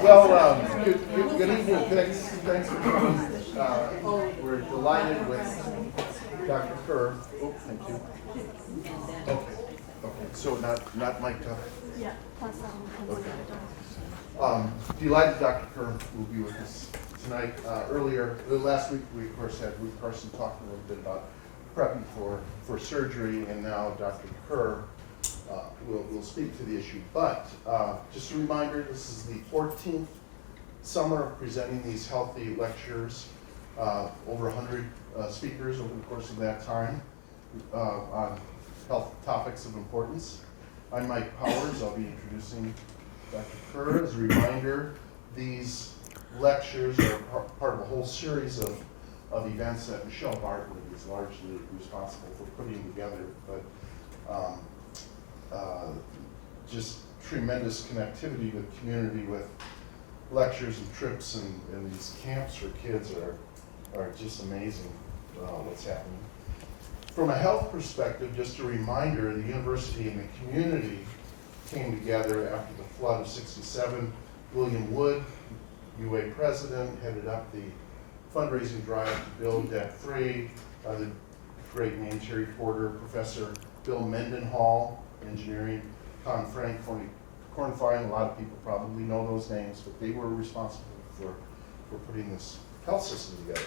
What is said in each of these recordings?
Good evening. Thanks for coming. We're delighted with Dr. Kerr. Oh, thank you. Okay. So not mic'd up. Yeah. Okay. Delighted Dr. Kerr will be with us tonight. Last week we of course had Ruth Carson talking a little bit about prepping for surgery, and now Dr. Kerr will speak to the issue. But just a reminder, this is the 14th summer of presenting these healthy lectures. Over 100 speakers over the course of that time on health topics of importance. I'm Mike Powers. I'll be introducing Dr. Kerr. As a reminder, these lectures are part of a whole series of events that Michelle Bartlett is largely responsible for putting together, but just tremendous connectivity with community, with lectures and trips and these camps for kids are just amazing what's happening. From a health perspective, just a reminder, the university and the community came together after the flood of '67. William Wood, UA president, headed up the fundraising drive to build debt-free. The great name, Terry Porter, Professor Bill Mendenhall, engineering, Con Frank, Cornfine, a lot of people probably know those names, but they were responsible for putting this health system together.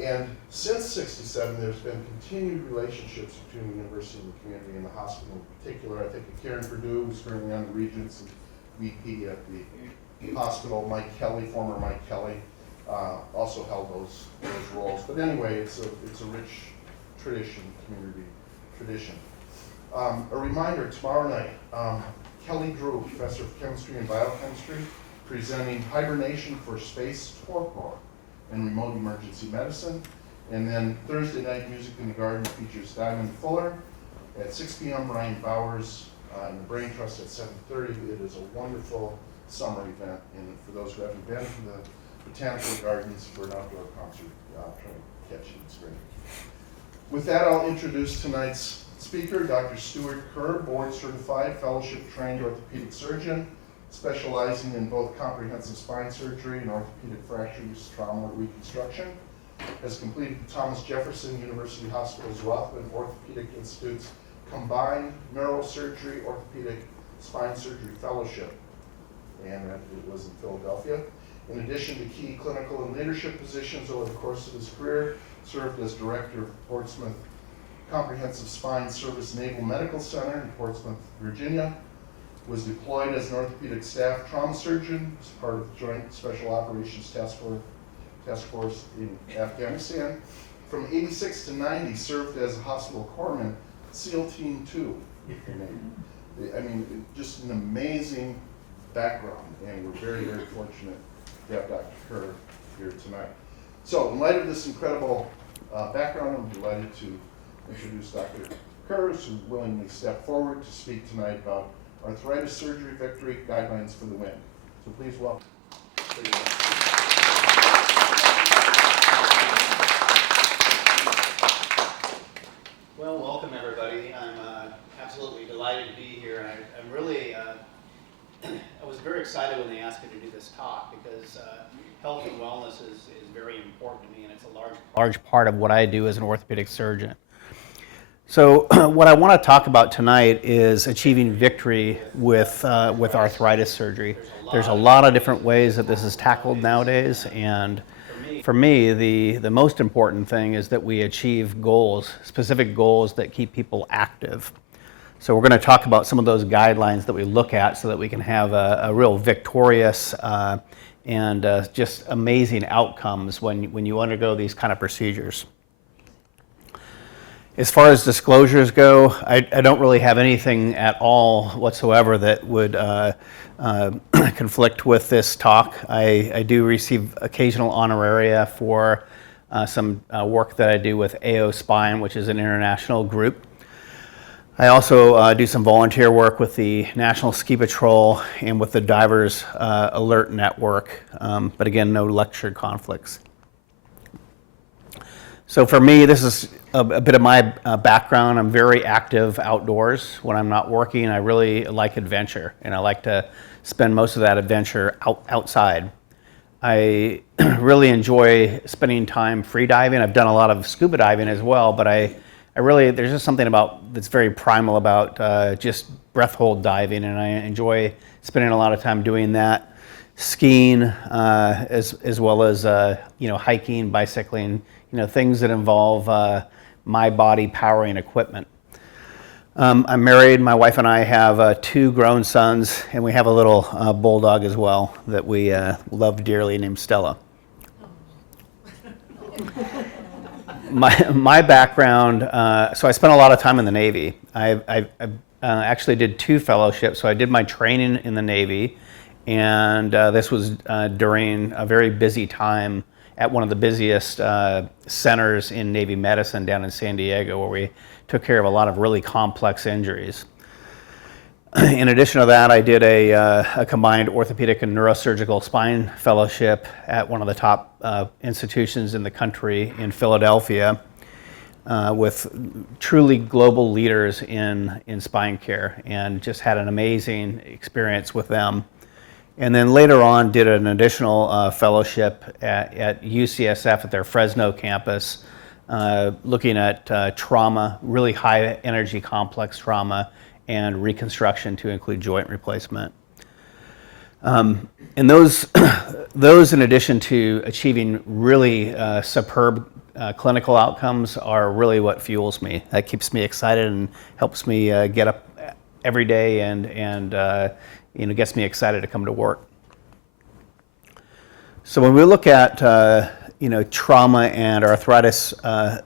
And since '67, there's been continued relationships between the university and the community and the hospital in particular. I think of Karen Purdue, who's currently on the Regents and VP at the hospital. Mike Kelly, former Mike Kelly, also held those roles. But anyway, it's a rich tradition, community tradition. A reminder, tomorrow night, Kelly Drew, professor of chemistry and biochemistry, presenting hibernation for space torpor and remote emergency medicine. And then Thursday night, Music in the Garden features Diamond Fuller. At 6 p.m., Ryan Bowers in the Brain Trust at 7:30. It is a wonderful summer event, and for those who haven't been to the Botanical Gardens for an outdoor concert, try to catch it, it's great. With that, I'll introduce tonight's speaker, Dr. Stewart Kerr, board certified, fellowship trained orthopedic surgeon, specializing in both comprehensive spine surgery and orthopedic fractures, trauma, reconstruction. Has completed the Thomas Jefferson University Hospital's Rothman Orthopedic Institute's combined neurosurgery, orthopedic spine surgery fellowship, and it was in Philadelphia. In addition to key clinical and leadership positions over the course of his career, served as director of Portsmouth Comprehensive Spine Service Naval Medical Center in Portsmouth, Virginia. Was deployed as an orthopedic staff trauma surgeon as part of the Joint Special Operations Task Force in Afghanistan. From '86 to '90, served as a hospital corpsman, SEAL Team 2. I mean, just an amazing background, and we're very, very fortunate to have Dr. Kerr here tonight. So, in light of this incredible background, I'm delighted to introduce Dr. Kerr, who willingly stepped forward to speak tonight about arthritis surgery victory, guidelines for the win. So please welcome. Well, welcome everybody. I'm absolutely delighted to be here. I'm really, I was very excited when they asked me to do this talk because health and wellness is very important to me, and it's a large part of what I do as an orthopedic surgeon. So what I want to talk about tonight is achieving victory with arthritis surgery. There's a lot of different ways that this is tackled nowadays, and for me, the most important thing is that we achieve goals, specific goals that keep people active. So we're going to talk about some of those guidelines that we look at so that we can have a real victorious and just amazing outcomes when you undergo these kind of procedures. As far as disclosures go, I don't really have anything at all whatsoever that would conflict with this talk. I do receive occasional honoraria for some work that I do with AO Spine, which is an international group. I also do some volunteer work with the National Ski Patrol and with the Divers Alert Network, but again, no lecture conflicts. So for me, this is a bit of my background. I'm very active outdoors. When I'm not working, I really like adventure, and I like to spend most of that adventure outside. I really enjoy spending time free diving. I've done a lot of scuba diving as well, but I really, there's just something that's very primal about just breath hold diving, and I enjoy spending a lot of time doing that. Skiing, as well as hiking, bicycling, things that involve my body powering equipment. I'm married. My wife and I have 2 grown sons, and we have a little bulldog as well that we love dearly, named Stella. My background, so I spent a lot of time in the Navy. I actually did 2 fellowships. So I did my training in the Navy, and this was during a very busy time at one of the busiest centers in Navy medicine down in San Diego, where we took care of a lot of really complex injuries. In addition to that, I did a combined orthopedic and neurosurgical spine fellowship at one of the top institutions in the country in Philadelphia, with truly global leaders in spine care, and just had an amazing experience with them. And then later on did an additional fellowship at UCSF at their Fresno campus, looking at trauma, really high energy complex trauma, and reconstruction to include joint replacement. And those in addition to achieving really superb clinical outcomes are really what fuels me. That keeps me excited and helps me get up every day and gets me excited to come to work. So when we look at trauma and arthritis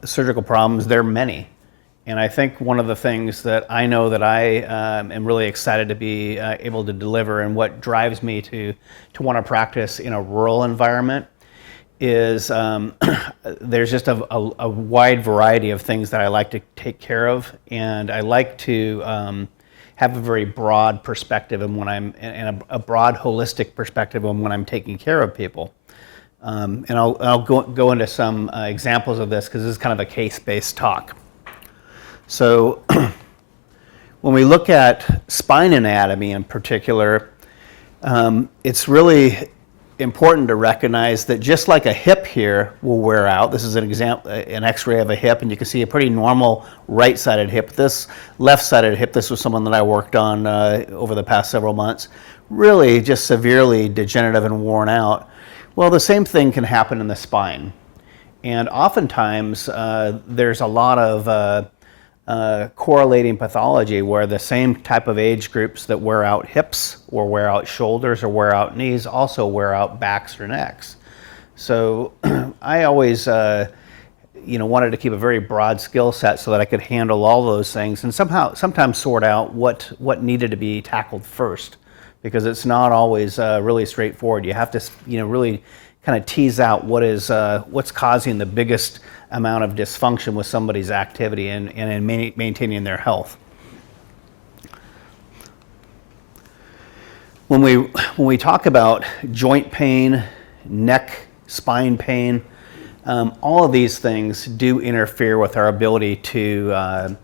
surgical problems, there are many. And I think one of the things that I know that I am really excited to be able to deliver, and what drives me to want to practice in a rural environment, is there's just a wide variety of things that I like to take care of, and I like to have a very broad perspective and a broad holistic perspective on when I'm taking care of people. And I'll go into some examples of this, because this is kind of a case-based talk. So when we look at spine anatomy in particular, it's really important to recognize that just like a hip here will wear out, this is an example, an x-ray of a hip, and you can see a pretty normal right-sided hip. This left-sided hip, this was someone that I worked on over the past several months, really just severely degenerative and worn out. Well, the same thing can happen in the spine. And oftentimes there's a lot of correlating pathology where the same type of age groups that wear out hips or wear out shoulders or wear out knees also wear out backs or necks. So I always wanted to keep a very broad skill set so that I could handle all those things, and sometimes sort out what needed to be tackled first, because it's not always really straightforward. You have to really kind of tease out what's causing the biggest amount of dysfunction with somebody's activity and in maintaining their health. When we talk about joint pain, neck, spine pain, all of these things do interfere with our ability to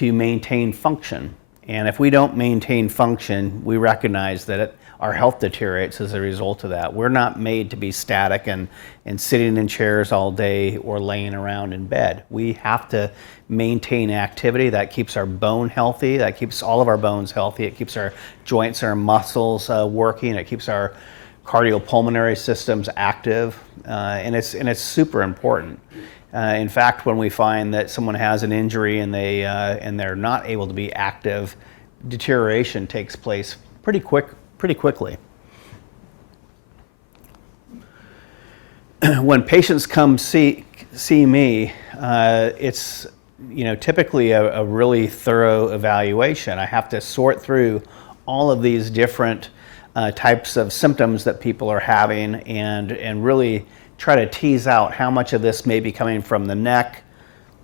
maintain function. And if we don't maintain function, we recognize that our health deteriorates as a result of that. We're not made to be static and sitting in chairs all day or laying around in bed. We have to maintain activity. That keeps our bone healthy. That keeps all of our bones healthy. It keeps our joints and our muscles working. It keeps our cardiopulmonary systems active, and it's super important. In fact, when we find that someone has an injury and they're not able to be active, deterioration takes place pretty quickly. When patients come see me, it's typically a really thorough evaluation. I have to sort through all of these different types of symptoms that people are having, and really try to tease out how much of this may be coming from the neck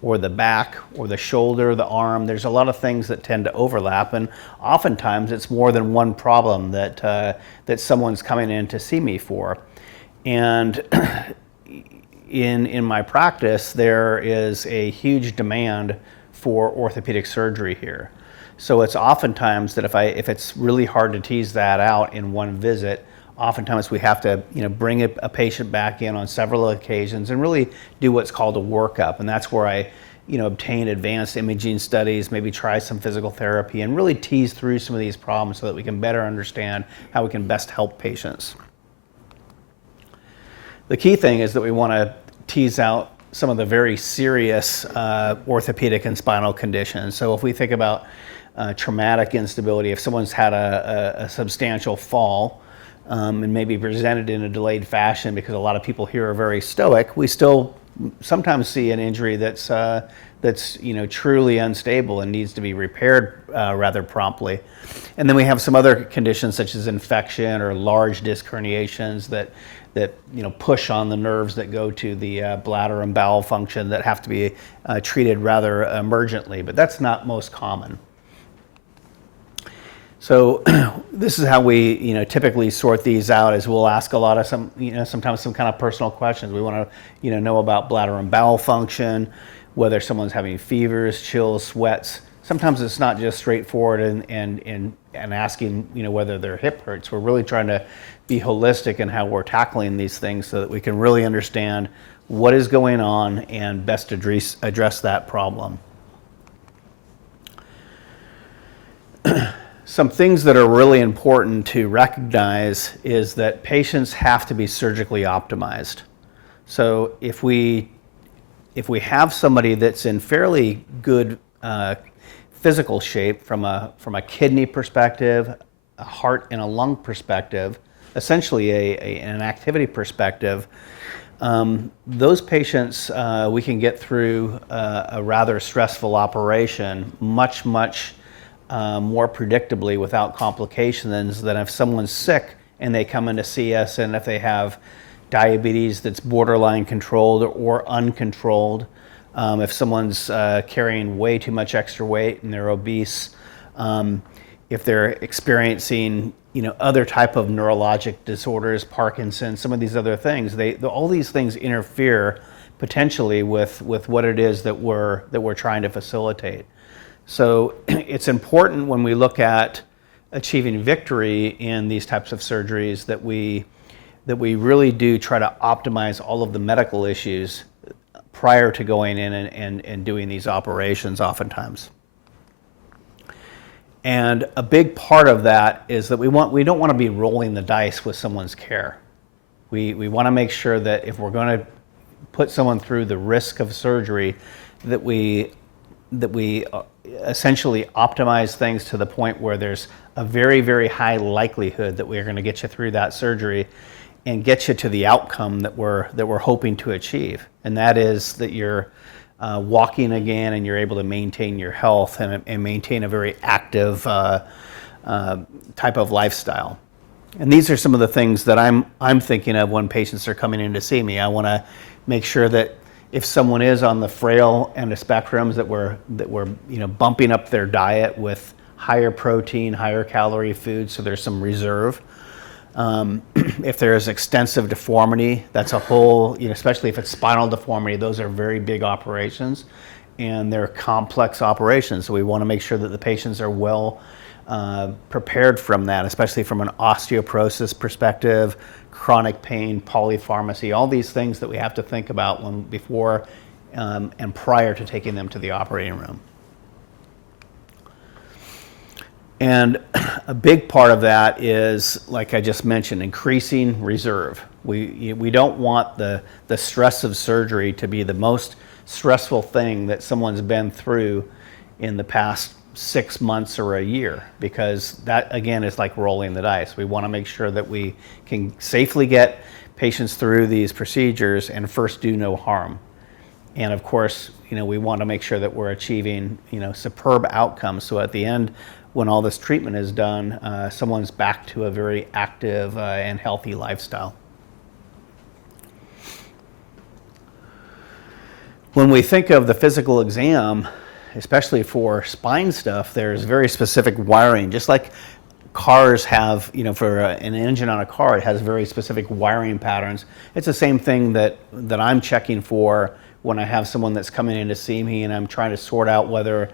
or the back or the shoulder, the arm. There's a lot of things that tend to overlap, and oftentimes it's more than one problem that someone's coming in to see me for. And in my practice, there is a huge demand for orthopedic surgery here. So it's oftentimes that if it's really hard to tease that out in one visit, oftentimes we have to bring a patient back in on several occasions and really do what's called a workup. And that's where I obtain advanced imaging studies, maybe try some physical therapy, and really tease through some of these problems so that we can better understand how we can best help patients. The key thing is that we want to tease out some of the very serious orthopedic and spinal conditions. So if we think about traumatic instability, if someone's had a substantial fall and maybe presented in a delayed fashion, because a lot of people here are very stoic, we still sometimes see an injury that's truly unstable and needs to be repaired rather promptly. And then we have some other conditions such as infection or large disc herniations that push on the nerves that go to the bladder and bowel function that have to be treated rather emergently, but that's not most common. So this is how we typically sort these out, is we'll ask a lot of sometimes some kind of personal questions. We want to know about bladder and bowel function, whether someone's having fevers, chills, sweats. Sometimes it's not just straightforward and asking whether their hip hurts. We're really trying to be holistic in how we're tackling these things so that we can really understand what is going on and best address that problem. Some things that are really important to recognize is that patients have to be surgically optimized. So if we have somebody that's in fairly good physical shape from a kidney perspective, a heart and a lung perspective, essentially an activity perspective, those patients we can get through a rather stressful operation much more predictably without complications than if someone's sick and they come in to see us, and if they have diabetes that's borderline controlled or uncontrolled, if someone's carrying way too much extra weight and they're obese, if they're experiencing other type of neurologic disorders, Parkinson's, some of these other things, all these things interfere potentially with what it is that we're trying to facilitate. So it's important when we look at achieving victory in these types of surgeries that we really do try to optimize all of the medical issues prior to going in and doing these operations oftentimes. And a big part of that is that we don't want to be rolling the dice with someone's care. We want to make sure that if we're going to put someone through the risk of surgery, that we essentially optimize things to the point where there's a very, very high likelihood that we're going to get you through that surgery and get you to the outcome that we're hoping to achieve. And that is that you're walking again and you're able to maintain your health and maintain a very active type of lifestyle. And these are some of the things that I'm thinking of when patients are coming in to see me. I want to make sure that if someone is on the frail end of spectrums, that we're bumping up their diet with higher protein, higher calorie foods, so there's some reserve. If there's extensive deformity, that's a whole, especially if it's spinal deformity, those are very big operations and they're complex operations. So we want to make sure that the patients are well prepared from that, especially from an osteoporosis perspective, chronic pain, polypharmacy, all these things that we have to think about before and prior to taking them to the operating room. And a big part of that is, like I just mentioned, increasing reserve. We don't want the stress of surgery to be the most stressful thing that someone's been through in the past 6 months or a year, because that again is like rolling the dice. We want to make sure that we can safely get patients through these procedures and first do no harm. And of course, we want to make sure that we're achieving superb outcomes, so at the end, when all this treatment is done, someone's back to a very active and healthy lifestyle. When we think of the physical exam, especially for spine stuff, there's very specific wiring. Just like cars have, for an engine on a car, it has very specific wiring patterns. It's the same thing that I'm checking for when I have someone that's coming in to see me and I'm trying to sort out whether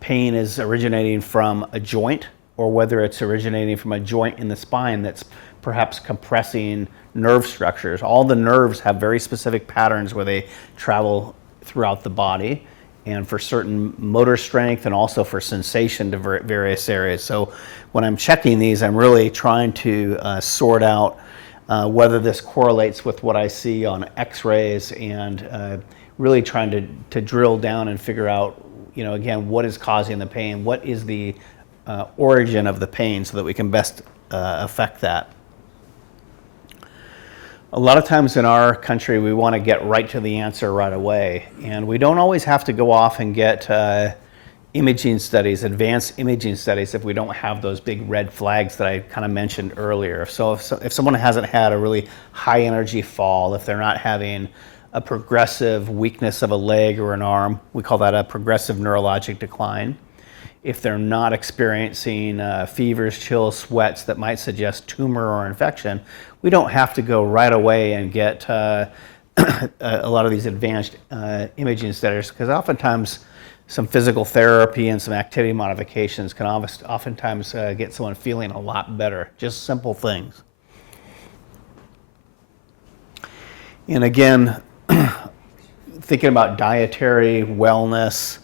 pain is originating from a joint or whether it's originating from a joint in the spine that's perhaps compressing nerve structures. All the nerves have very specific patterns where they travel throughout the body, and for certain motor strength and also for sensation to various areas. So when I'm checking these, I'm really trying to sort out whether this correlates with what I see on x-rays, and really trying to drill down and figure out, again, what is causing the pain, what is the origin of the pain, so that we can best affect that. A lot of times in our country, we want to get right to the answer right away, and we don't always have to go off and get imaging studies, advanced imaging studies, if we don't have those big red flags that I kind of mentioned earlier. So if someone hasn't had a really high energy fall, if they're not having a progressive weakness of a leg or an arm, we call that a progressive neurologic decline. If they're not experiencing fevers, chills, sweats that might suggest tumor or infection, we don't have to go right away and get a lot of these advanced imaging studies, because oftentimes some physical therapy and some activity modifications can oftentimes get someone feeling a lot better, just simple things. And again, thinking about dietary wellness,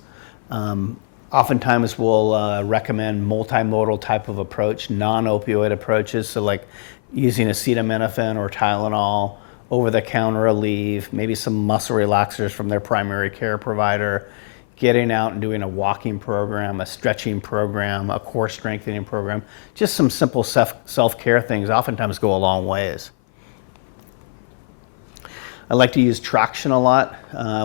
oftentimes we'll recommend multimodal type of approach, non-opioid approaches, so like using acetaminophen or Tylenol, over-the-counter Aleve, maybe some muscle relaxers from their primary care provider, getting out and doing a walking program, a stretching program, a core strengthening program. Just some simple self-care things oftentimes go a long ways. I like to use traction a lot.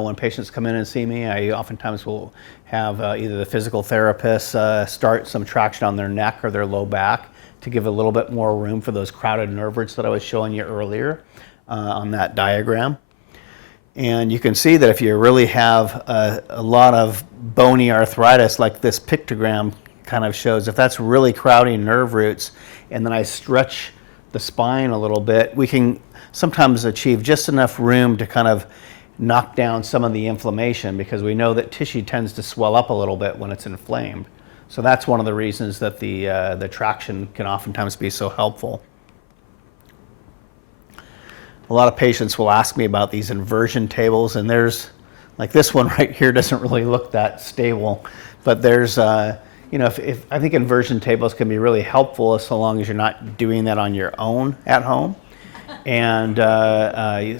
When patients come in and see me, I oftentimes will have either the physical therapist start some traction on their neck or their low back to give a little bit more room for those crowded nerve roots that I was showing you earlier on that diagram. And you can see that if you really have a lot of bony arthritis, like this pictogram kind of shows, if that's really crowding nerve roots, and then I stretch the spine a little bit, we can sometimes achieve just enough room to kind of knock down some of the inflammation, because we know that tissue tends to swell up a little bit when it's inflamed. So that's one of the reasons that the traction can oftentimes be so helpful. A lot of patients will ask me about these inversion tables, and there's, like this one right here doesn't really look that stable, but there's, if I think inversion tables can be really helpful so long as you're not doing that on your own at home. And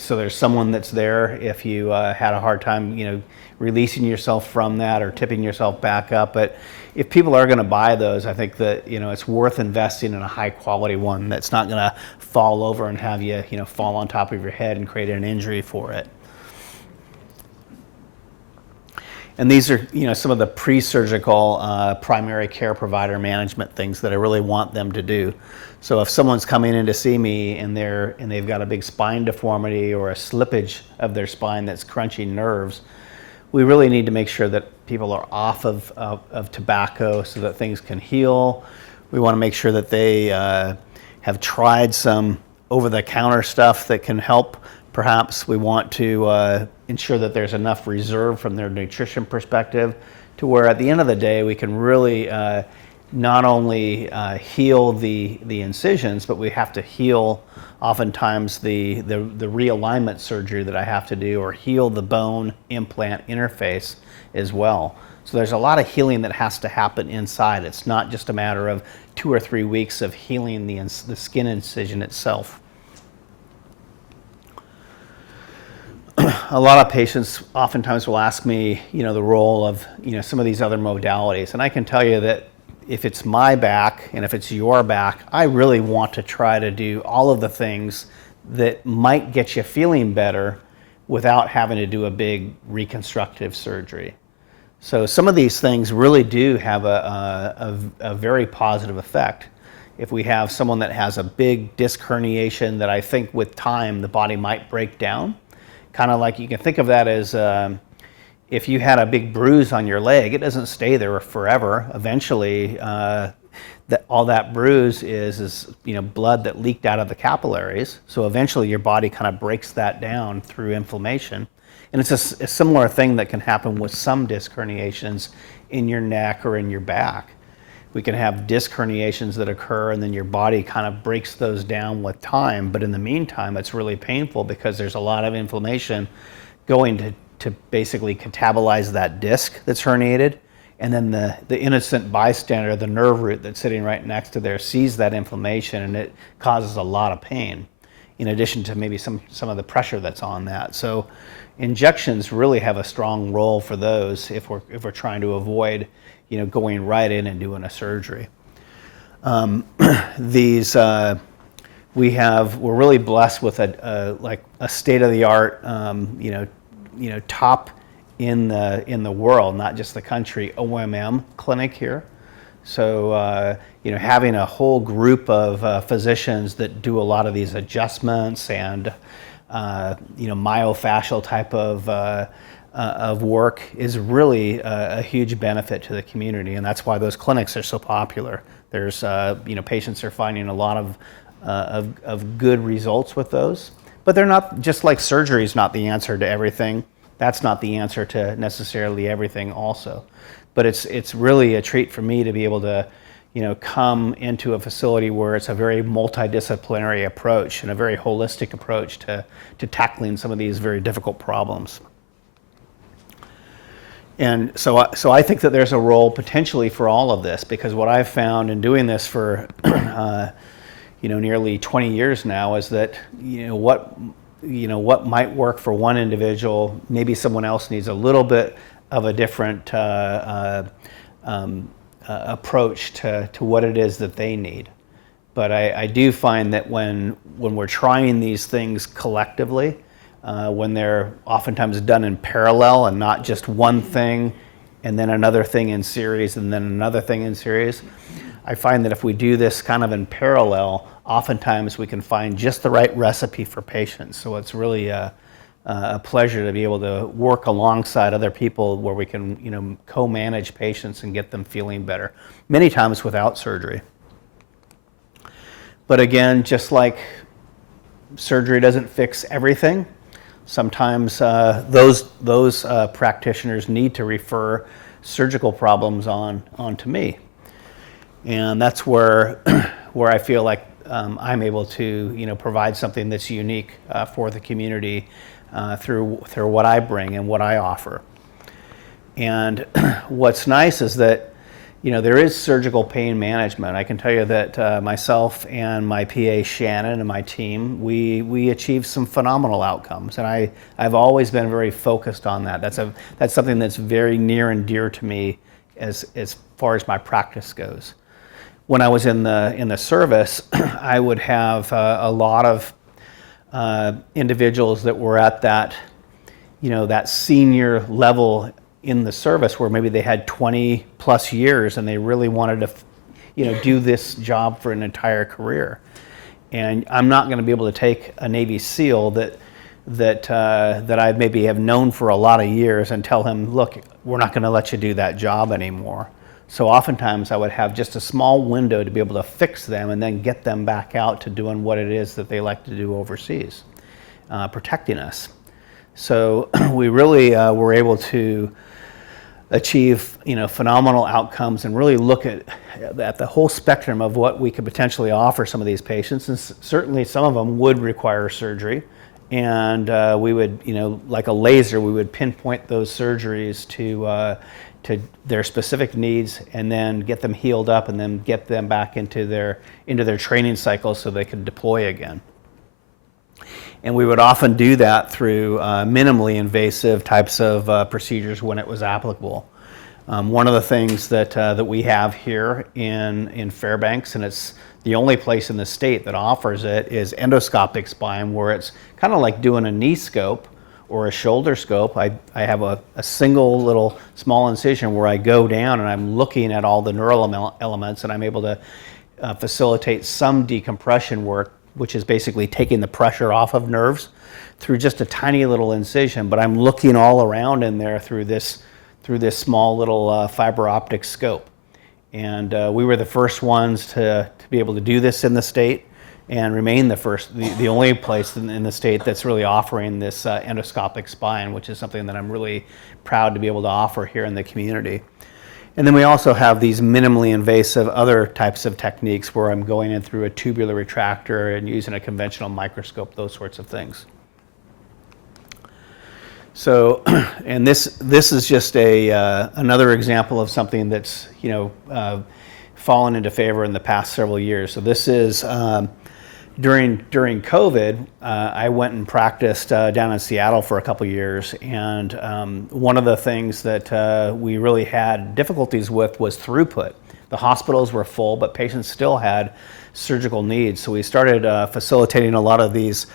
so there's someone that's there if you had a hard time, releasing yourself from that or tipping yourself back up. But if people are going to buy those, I think that it's worth investing in a high quality one that's not going to fall over and have you fall on top of your head and create an injury for it. And these are some of the pre-surgical primary care provider management things that I really want them to do. So if someone's coming in to see me and they've got a big spine deformity or a slippage of their spine that's crunching nerves, we really need to make sure that people are off of tobacco so that things can heal. We want to make sure that they have tried some over-the-counter stuff that can help. Perhaps we want to ensure that there's enough reserve from their nutrition perspective to where at the end of the day we can really not only heal the incisions, but we have to heal oftentimes the realignment surgery that I have to do, or heal the bone implant interface as well. So there's a lot of healing that has to happen inside. It's not just a matter of 2 or 3 weeks of healing the skin incision itself. A lot of patients oftentimes will ask me, the role of, some of these other modalities. And I can tell you that if it's my back and if it's your back, I really want to try to do all of the things that might get you feeling better without having to do a big reconstructive surgery. So some of these things really do have a very positive effect. If we have someone that has a big disc herniation that I think with time the body might break down, kind of like you can think of that as if you had a big bruise on your leg, it doesn't stay there forever. Eventually, all that bruise is blood that leaked out of the capillaries. So eventually your body kind of breaks that down through inflammation. And it's a similar thing that can happen with some disc herniations in your neck or in your back. We can have disc herniations that occur and then your body kind of breaks those down with time. But in the meantime, it's really painful because there's a lot of inflammation going to basically catabolize that disc that's herniated. And then the innocent bystander, the nerve root that's sitting right next to there, sees that inflammation and it causes a lot of pain, in addition to maybe some of the pressure that's on that. So injections really have a strong role for those if we're trying to avoid, going right in and doing a surgery. We're really blessed with a state-of-the-art, top in the world, not just the country, OMM clinic here. So having a whole group of physicians that do a lot of these adjustments and myofascial type of work is really a huge benefit to the community, and that's why those clinics are so popular. There's patients are finding a lot of good results with those, but they're not, just like surgery is not the answer to everything. That's not the answer to necessarily everything also. But it's really a treat for me to be able to come into a facility where it's a very multidisciplinary approach and a very holistic approach to tackling some of these very difficult problems. And so I think that there's a role potentially for all of this, because what I've found in doing this for nearly 20 years now is that what might work for one individual, maybe someone else needs a little bit of a different approach to what it is that they need. But I do find that when we're trying these things collectively, when they're oftentimes done in parallel and not just one thing and then another thing in series and then another thing in series, I find that if we do this kind of in parallel, oftentimes we can find just the right recipe for patients. So it's really a pleasure to be able to work alongside other people where we can co-manage patients and get them feeling better, many times without surgery. But again, just like surgery doesn't fix everything, sometimes those practitioners need to refer surgical problems on to me. And that's where I feel like I'm able to provide something that's unique for the community through what I bring and what I offer. And what's nice is that there is surgical pain management. I can tell you that myself and my PA Shannon and my team, we achieve some phenomenal outcomes, and I've always been very focused on that. That's something that's very near and dear to me as far as my practice goes. When I was in the service, I would have a lot of individuals that were at that that senior level in the service where maybe they had 20 plus years and they really wanted to do this job for an entire career. And I'm not going to be able to take a Navy SEAL that I maybe have known for a lot of years and tell him, look, we're not going to let you do that job anymore. So oftentimes I would have just a small window to be able to fix them and then get them back out to doing what it is that they like to do overseas, protecting us. So we really were able to achieve phenomenal outcomes and really look at the whole spectrum of what we could potentially offer some of these patients. And certainly some of them would require surgery. And we would, like a laser, we would pinpoint those surgeries to their specific needs and then get them healed up and then get them back into their training cycle so they could deploy again. And we would often do that through minimally invasive types of procedures when it was applicable. One of the things that we have here in Fairbanks, and it's the only place in the state that offers it, is endoscopic spine, where it's kind of like doing a knee scope or a shoulder scope. I have a single little small incision where I go down and I'm looking at all the neural elements, and I'm able to facilitate some decompression work, which is basically taking the pressure off of nerves through just a tiny little incision. But I'm looking all around in there through this small little fiber optic scope. And we were the first ones to be able to do this in the state. and remain the only place in the state that's really offering this endoscopic spine, which is something that I'm really proud to be able to offer here in the community. And then we also have these minimally invasive other types of techniques where I'm going in through a tubular retractor and using a conventional microscope, those sorts of things. So, and this is just another example of something that's fallen into favor in the past several years. So this is during COVID. I went and practiced down in Seattle for a couple years, and one of the things that we really had difficulties with was throughput. The hospitals were full, but patients still had surgical needs. So we started facilitating a lot of these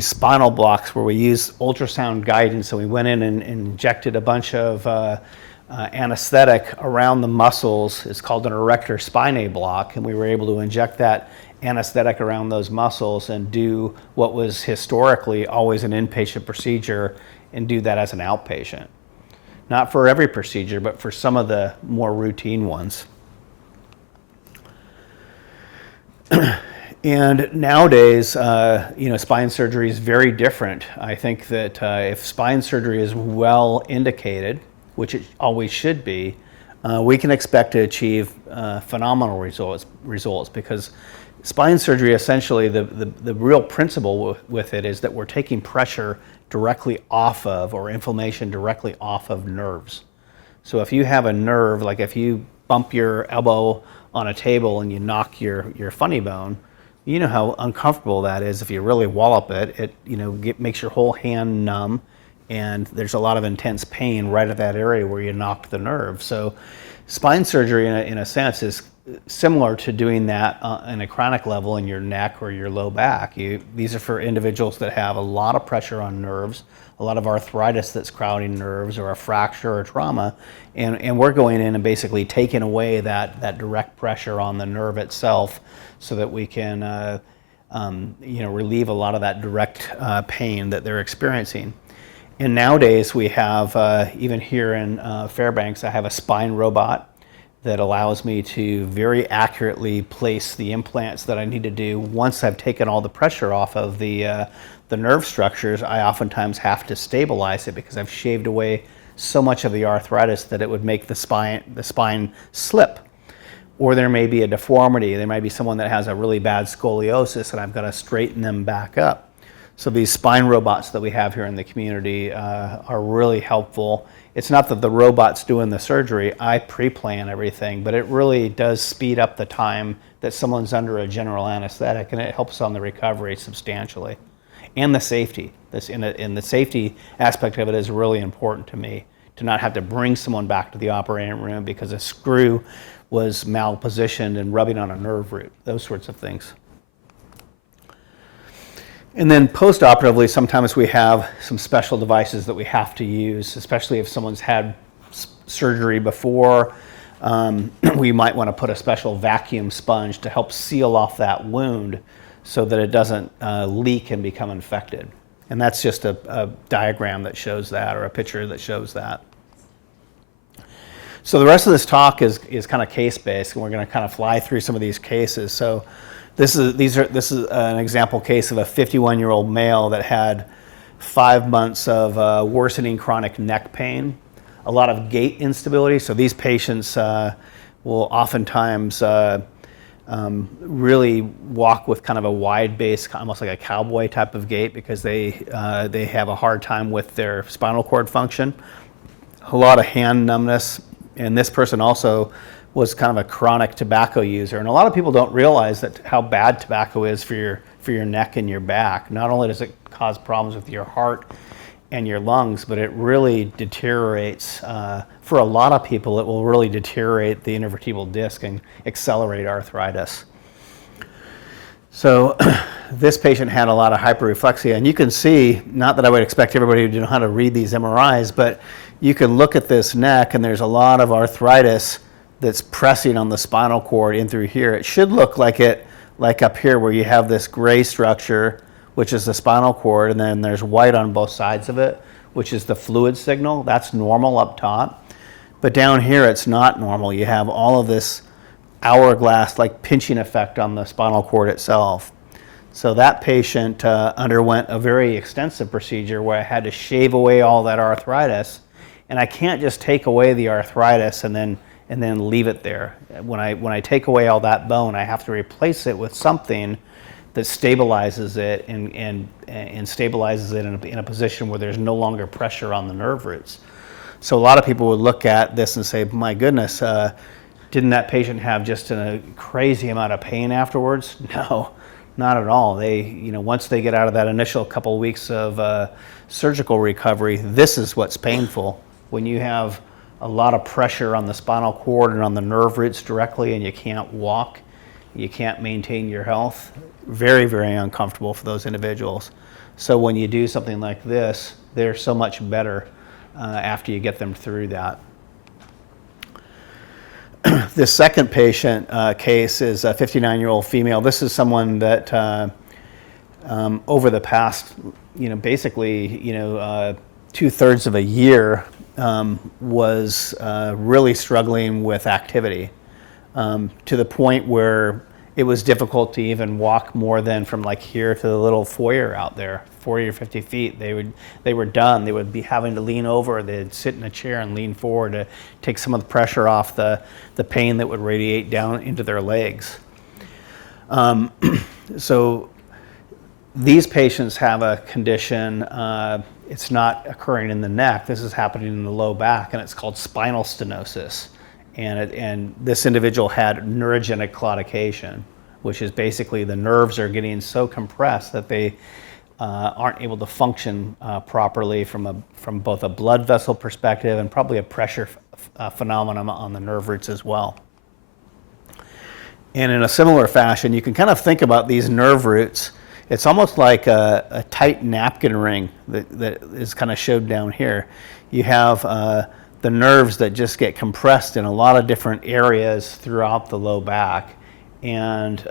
spinal blocks where we use ultrasound guidance, and we went in and injected a bunch of anesthetic around the muscles. It's called an erector spinae block, and we were able to inject that anesthetic around those muscles and do what was historically always an inpatient procedure and do that as an outpatient. Not for every procedure, but for some of the more routine ones. And nowadays, spine surgery is very different. I think that if spine surgery is well indicated, which it always should be, we can expect to achieve phenomenal results because spine surgery, essentially, the real principle with it is that we're taking pressure directly off of, or inflammation directly off of nerves. So if you have a nerve, like if you bump your elbow on a table and you knock your funny bone, you know how uncomfortable that is. If you really wallop it, makes your whole hand numb, and there's a lot of intense pain right at that area where you knocked the nerve. So spine surgery, in a sense, is similar to doing that in a chronic level in your neck or your low back. These are for individuals that have a lot of pressure on nerves, a lot of arthritis that's crowding nerves, or a fracture or trauma, and we're going in and basically taking away that direct pressure on the nerve itself so that we can relieve a lot of that direct pain that they're experiencing. And nowadays we have, even here in Fairbanks, I have a spine robot that allows me to very accurately place the implants that I need to do. Once I've taken all the pressure off of the nerve structures, I oftentimes have to stabilize it because I've shaved away so much of the arthritis that it would make the spine slip. Or there may be a deformity. There might be someone that has a really bad scoliosis and I've got to straighten them back up. So these spine robots that we have here in the community are really helpful. It's not that the robot's doing the surgery. I pre-plan everything, but it really does speed up the time that someone's under a general anesthetic, and it helps on the recovery substantially. And the safety. And the safety aspect of it is really important to me, to not have to bring someone back to the operating room because a screw was malpositioned and rubbing on a nerve root, those sorts of things. And then post-operatively, sometimes we have some special devices that we have to use, especially if someone's had surgery before. We might want to put a special vacuum sponge to help seal off that wound so that it doesn't leak and become infected. And that's just a diagram that shows that, or a picture that shows that. So the rest of this talk is kind of case-based, and we're going to kind of fly through some of these cases. So this is an example case of a 51-year-old male that had 5 months of worsening chronic neck pain, a lot of gait instability. So these patients will oftentimes really walk with kind of a wide base, almost like a cowboy type of gait, because they have a hard time with their spinal cord function. A lot of hand numbness, and this person also was kind of a chronic tobacco user. And a lot of people don't realize that how bad tobacco is for your neck and your back. Not only does it cause problems with your heart and your lungs, but it really deteriorates. For a lot of people, it will really deteriorate the intervertebral disc and accelerate arthritis. So this patient had a lot of hyperreflexia, and you can see, not that I would expect everybody to know how to read these MRIs, but you can look at this neck and there's a lot of arthritis that's pressing on the spinal cord in through here. It should look like up here where you have this gray structure, which is the spinal cord, and then there's white on both sides of it, which is the fluid signal. That's normal up top. But down here, it's not normal. You have all of this hourglass, like pinching effect on the spinal cord itself. So that patient underwent a very extensive procedure where I had to shave away all that arthritis, and I can't just take away the arthritis and then leave it there. When I take away all that bone, I have to replace it with something that stabilizes it and stabilizes it in a position where there's no longer pressure on the nerve roots. So a lot of people would look at this and say, my goodness, didn't that patient have just a crazy amount of pain afterwards? No, not at all. Once they get out of that initial couple of weeks of surgical recovery, this is what's painful. When you have a lot of pressure on the spinal cord and on the nerve roots directly, and you can't walk, you can't maintain your health, very, very uncomfortable for those individuals. So when you do something like this, they're so much better after you get them through that. This second patient case is a 59-year-old female. This is someone that over the past, basically, 2/3 of a year was really struggling with activity to the point where it was difficult to even walk more than from like here to the little foyer out there, 40 or 50 feet. They were done. They would be having to lean over. They'd sit in a chair and lean forward to take some of the pressure off the pain that would radiate down into their legs. So these patients have a condition. It's not occurring in the neck. This is happening in the low back, and it's called spinal stenosis. And this individual had neurogenic claudication, which is basically the nerves are getting so compressed that they aren't able to function properly from both a blood vessel perspective and probably a pressure phenomenon on the nerve roots as well. And in a similar fashion, you can kind of think about these nerve roots. It's almost like a tight napkin ring that is kind of showed down here. You have the nerves that just get compressed in a lot of different areas throughout the low back. And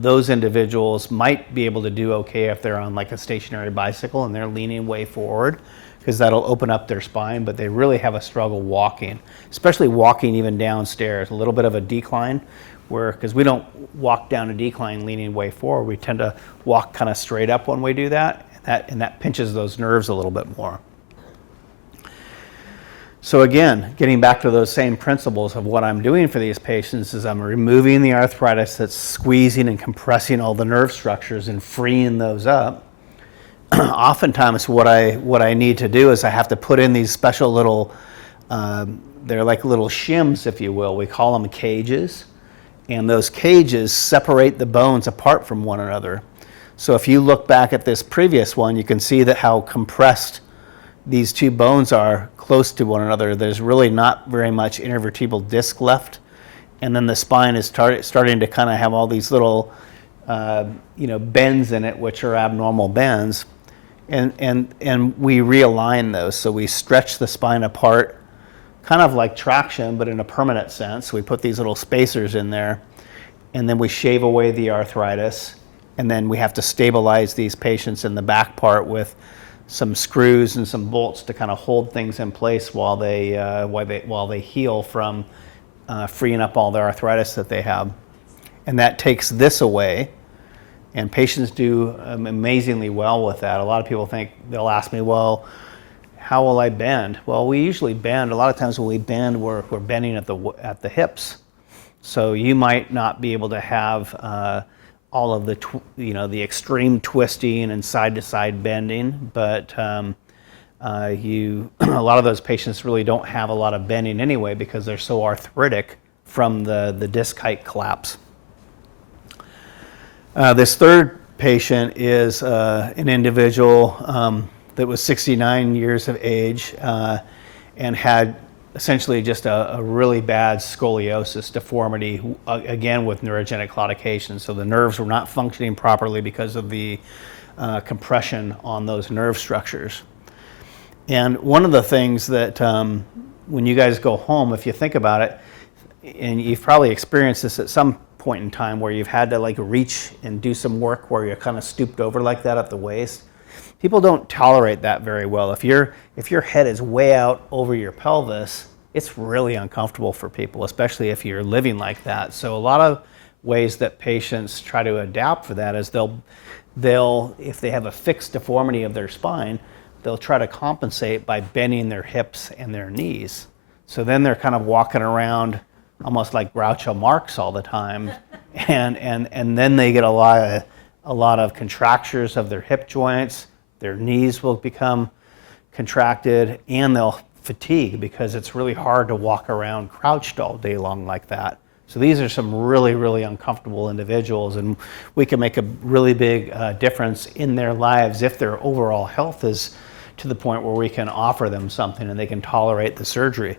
those individuals might be able to do okay if they're on like a stationary bicycle and they're leaning way forward, because that'll open up their spine, but they really have a struggle walking, especially walking even downstairs, a little bit of a decline, because we don't walk down a decline leaning way forward. We tend to walk kind of straight up when we do that, and that pinches those nerves a little bit more. So again, getting back to those same principles of what I'm doing for these patients is I'm removing the arthritis that's squeezing and compressing all the nerve structures and freeing those up. Oftentimes what I need to do is I have to put in these special little, they're like little shims, if you will. We call them cages. And those cages separate the bones apart from one another. So if you look back at this previous one, you can see that how compressed these two bones are close to one another. There's really not very much intervertebral disc left. And then the spine is starting to kind of have all these little bends in it, which are abnormal bends. And we realign those. So we stretch the spine apart, kind of like traction, but in a permanent sense. We put these little spacers in there, and then we shave away the arthritis. And then we have to stabilize these patients in the back part with some screws and some bolts to kind of hold things in place while they heal from freeing up all the arthritis that they have. And that takes this away, and patients do amazingly well with that. A lot of people they'll ask me, well, how will I bend? Well, we usually bend. A lot of times when we bend, we're bending at the hips. So you might not be able to have all of the extreme twisting and side-to-side bending, but a lot of those patients really don't have a lot of bending anyway because they're so arthritic from the disc height collapse. This third patient is an individual that was 69 years of age and had essentially just a really bad scoliosis deformity, again with neurogenic claudication. So the nerves were not functioning properly because of the compression on those nerve structures. And one of the things that when you guys go home, if you think about it, and you've probably experienced this at some point in time where you've had to like reach and do some work where you're kind of stooped over like that at the waist. People don't tolerate that very well. If your head is way out over your pelvis, it's really uncomfortable for people, especially if you're living like that. So a lot of ways that patients try to adapt for that is they'll if they have a fixed deformity of their spine, they'll try to compensate by bending their hips and their knees. So then they're kind of walking around almost like Groucho Marx all the time, and then they get a lot of contractures of their hip joints. Their knees will become contracted, and they'll fatigue because it's really hard to walk around crouched all day long like that. So these are some really, really uncomfortable individuals, and we can make a really big difference in their lives if their overall health is to the point where we can offer them something and they can tolerate the surgery.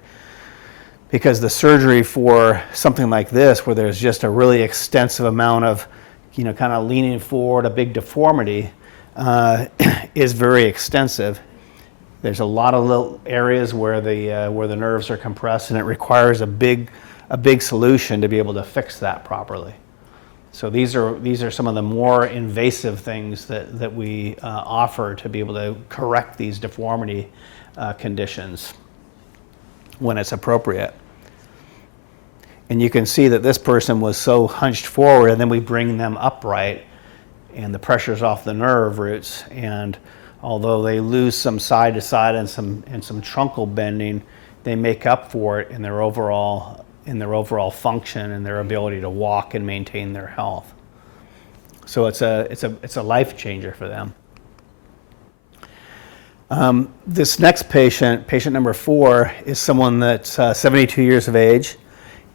Because the surgery for something like this, where there's just a really extensive amount of, kind of leaning forward, a big deformity, is very extensive. There's a lot of little areas where the nerves are compressed, and it requires a big solution to be able to fix that properly. So these are some of the more invasive things that we offer to be able to correct these deformity conditions when it's appropriate. And you can see that this person was so hunched forward, and then we bring them upright, and the pressure's off the nerve roots. And although they lose some side to side and some truncal bending, they make up for it in their overall function and their ability to walk and maintain their health. So it's a life changer for them. This next patient number 4, is someone that's 72 years of age,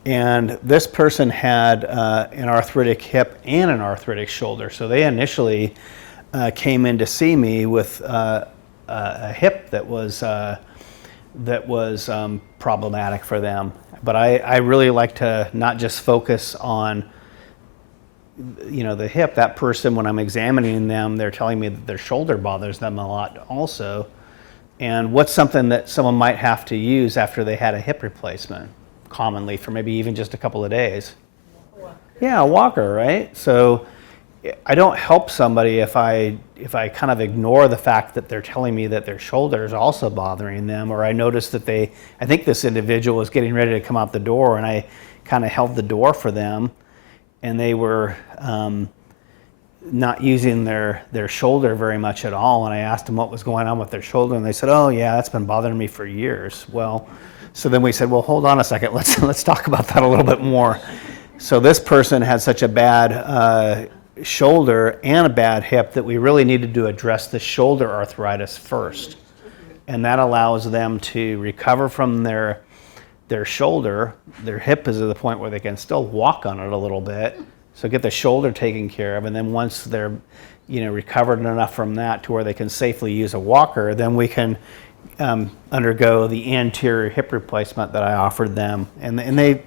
and this person had an arthritic hip and an arthritic shoulder. So they initially came in to see me with a hip that was problematic for them. But I really like to not just focus on the hip. That person, when I'm examining them, they're telling me that their shoulder bothers them a lot also. And what's something that someone might have to use after they had a hip replacement, commonly for maybe even just a couple of days? Yeah, a walker, right? So I don't help somebody if I kind of ignore the fact that they're telling me that their shoulder is also bothering them, or I notice that I think this individual was getting ready to come out the door, and I kind of held the door for them, and they were not using their shoulder very much at all, and I asked them what was going on with their shoulder, and they said, "Oh yeah, that's been bothering me for years." Well, so then we said, "Well, hold on a second, let's talk about that a little bit more." So this person had such a bad shoulder and a bad hip that we really needed to address the shoulder arthritis first, and that allows them to recover from their shoulder. Their hip is at the point where they can still walk on it a little bit, so get the shoulder taken care of, and then once they're recovered enough from that to where they can safely use a walker, then we can undergo the anterior hip replacement that I offered them, and they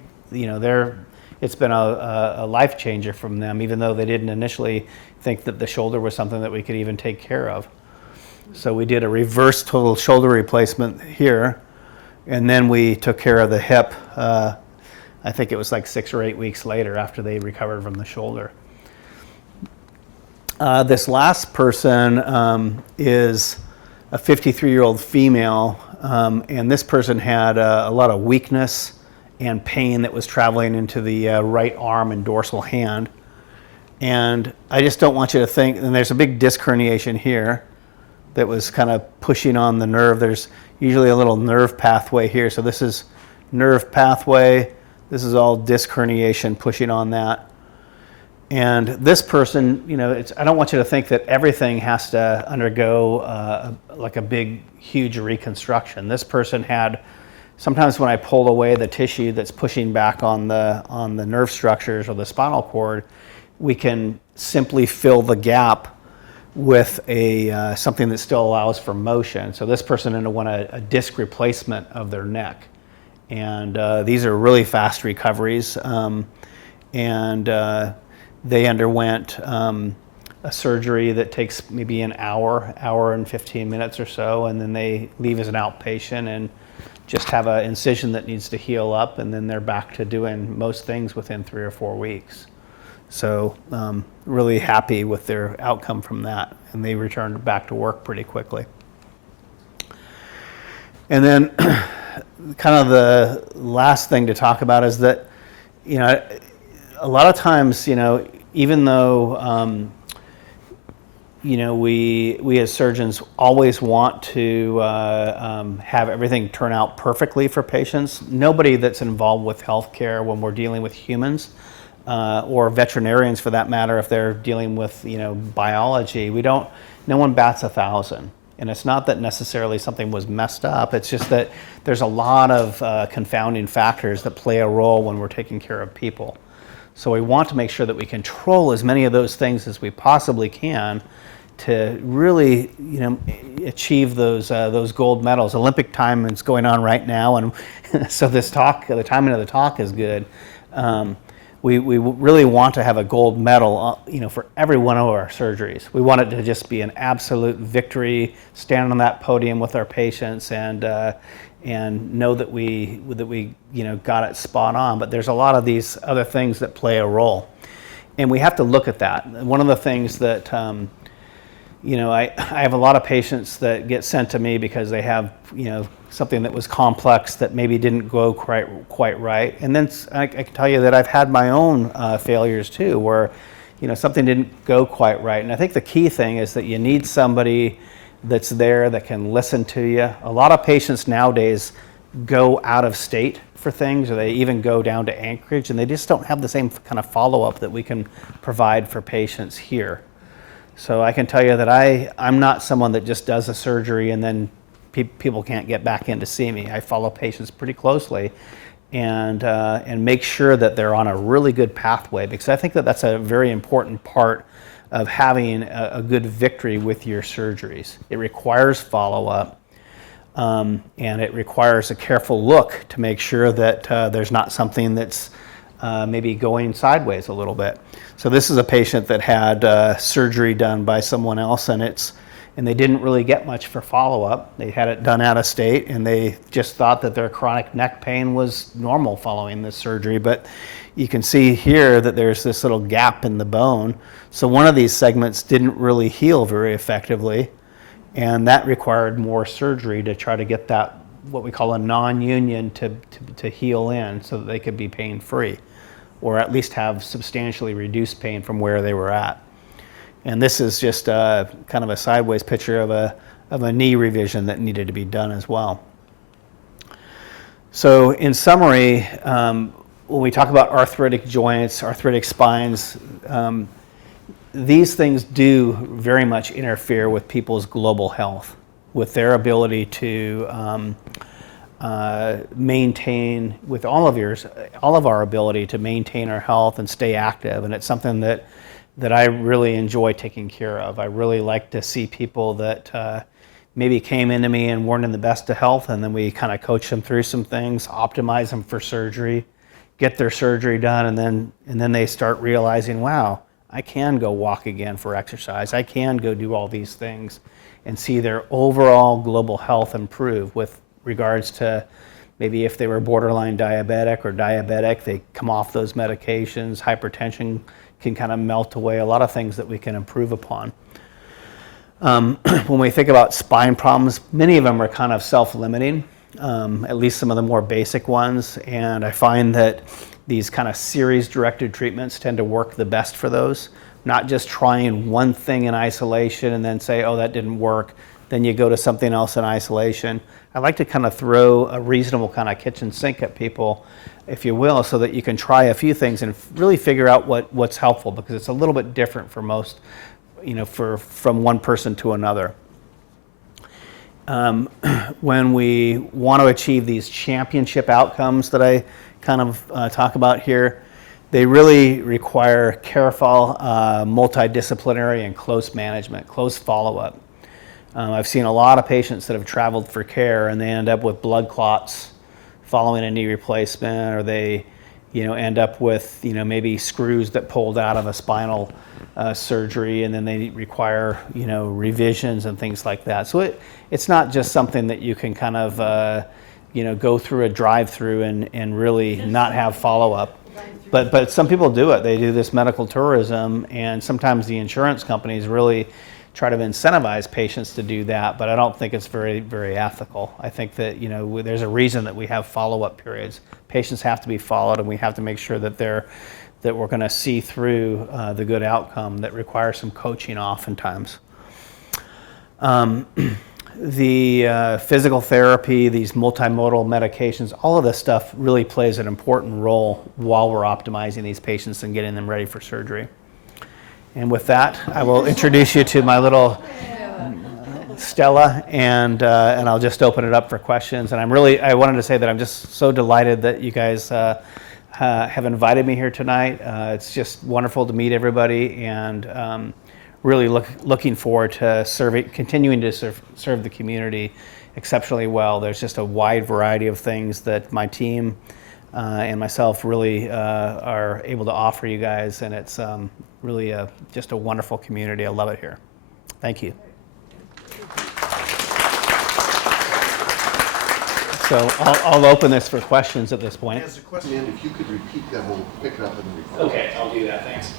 it's been a life changer from them, even though they didn't initially think that the shoulder was something that we could even take care of. So we did a reverse total shoulder replacement here, and then we took care of the hip. I think it was like 6 or 8 weeks later after they recovered from the shoulder. This last person is a 53-year-old female, and this person had a lot of weakness and pain that was traveling into the right arm and dorsal hand. And I just don't want you to think, and there's a big disc herniation here that was kind of pushing on the nerve. There's usually a little nerve pathway here. So this is nerve pathway. This is all disc herniation pushing on that. And this person, I don't want you to think that everything has to undergo like a big, huge reconstruction. This person had, sometimes when I pull away the tissue that's pushing back on the nerve structures or the spinal cord, we can simply fill the gap with something that still allows for motion. So this person underwent a disc replacement of their neck. And these are really fast recoveries. They underwent a surgery that takes maybe an hour and 15 minutes or so, and then they leave as an outpatient and just have an incision that needs to heal up, and then they're back to doing most things within 3 or 4 weeks. So really happy with their outcome from that, and they returned back to work pretty quickly. And then kind of the last thing to talk about is that, a lot of times, even though, we as surgeons always want to have everything turn out perfectly for patients. Nobody that's involved with healthcare when we're dealing with humans, or veterinarians for that matter, if they're dealing with biology, no one bats 1,000. And it's not that necessarily something was messed up. It's just that there's a lot of confounding factors that play a role when we're taking care of people. So we want to make sure that we control as many of those things as we possibly can to really, achieve those gold medals. Olympic time is going on right now, and so this talk, the timing of the talk is good. We really want to have a gold medal, for every one of our surgeries. We want it to just be an absolute victory, stand on that podium with our patients, and know that we got it spot on. But there's a lot of these other things that play a role, and we have to look at that. One of the things that I have a lot of patients that get sent to me because they have something that was complex that maybe didn't go quite right. And then I can tell you that I've had my own failures too, where something didn't go quite right. And I think the key thing is that you need somebody that's there that can listen to you. A lot of patients nowadays go out of state for things, or they even go down to Anchorage, and they just don't have the same kind of follow-up that we can provide for patients here. So I can tell you that I'm not someone that just does a surgery and then people can't get back in to see me. I follow patients pretty closely and make sure that they're on a really good pathway, because I think that that's a very important part of having a good victory with your surgeries. It requires follow-up, and it requires a careful look to make sure that there's not something that's maybe going sideways a little bit. So this is a patient that had surgery done by someone else, and they didn't really get much for follow-up. They had it done out of state, and they just thought that their chronic neck pain was normal following this surgery. But you can see here that there's this little gap in the bone. So one of these segments didn't really heal very effectively, and that required more surgery to try to get that, what we call a non-union, to heal in so that they could be pain-free, or at least have substantially reduced pain from where they were at. And this is just kind of a sideways picture of a knee revision that needed to be done as well. So in summary, when we talk about arthritic joints, arthritic spines, these things do very much interfere with people's global health, with their ability to maintain, with all of our ability to maintain our health and stay active. And it's something that I really enjoy taking care of. I really like to see people that maybe came into me and weren't in the best of health, and then we kind of coach them through some things, optimize them for surgery, get their surgery done, and then they start realizing, wow, I can go walk again for exercise. I can go do all these things, and see their overall global health improve with regards to maybe if they were borderline diabetic, they come off those medications. Hypertension can kind of melt away. A lot of things that we can improve upon. When we think about spine problems, many of them are kind of self-limiting, at least some of the more basic ones. And I find that these kind of series-directed treatments tend to work the best for those. Not just trying one thing in isolation and then say, oh, that didn't work. Then you go to something else in isolation. I like to kind of throw a reasonable kind of kitchen sink at people, if you will, so that you can try a few things and really figure out what's helpful, because it's a little bit different for most, from one person to another. When we want to achieve these championship outcomes that I kind of talk about here, they really require careful, multidisciplinary and close management, close follow-up. I've seen a lot of patients that have traveled for care and they end up with blood clots following a knee replacement, or they end up with maybe screws that pulled out of a spinal surgery, and then they require revisions and things like that. So it's not just something that you can kind of go through a drive-through and really not have follow-up. But some people do it. They do this medical tourism, and sometimes the insurance companies really try to incentivize patients to do that, but I don't think it's very, very ethical. I think that, there's a reason that we have follow-up periods. Patients have to be followed, and we have to make sure that we're going to see through the good outcome that requires some coaching oftentimes. The physical therapy, these multimodal medications, all of this stuff really plays an important role while we're optimizing these patients and getting them ready for surgery. And with that, I will introduce you to my little Stella, and I'll just open it up for questions. And I wanted to say that I'm just so delighted that you guys have invited me here tonight. It's just wonderful to meet everybody, and really looking forward to continuing to serve the community exceptionally well. There's just a wide variety of things that my team and myself really are able to offer you guys, and it's really just a wonderful community. I love it here. Thank you. So I'll open this for questions at this point. As a question, if you could repeat that, we'll pick it up in the report. Okay, I'll do that, thanks.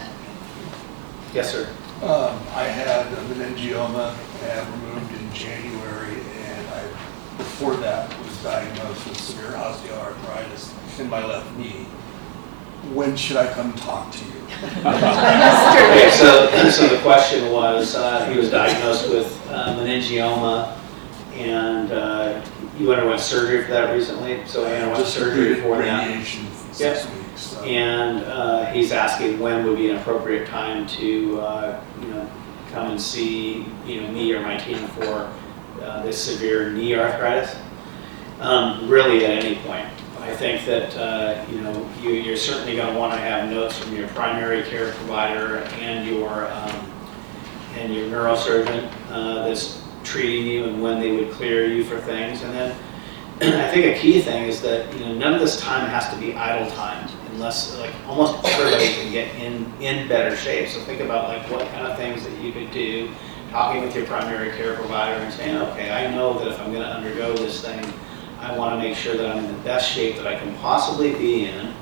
Yes, sir. I had a meningioma removed in January, and before that was diagnosed with severe osteoarthritis in my left knee. When should I come talk to you? Okay, so the question was, he was diagnosed with meningioma, and you underwent surgery for that recently, so he underwent surgery for that. Radiation for 6 weeks. So. And he's asking when would be an appropriate time to come and see me or my team for this severe knee arthritis. Really, at any point. I think that you're certainly going to want to have notes from your primary care provider and your neurosurgeon that's treating you, and when they would clear you for things. And then I think a key thing is that none of this time has to be idle time, unless almost everybody can get in better shape. So think about what kind of things that you could do, talking with your primary care provider and saying, okay, I know that if I'm going to undergo this thing, I want to make sure that I'm in the best shape that I can possibly be in. And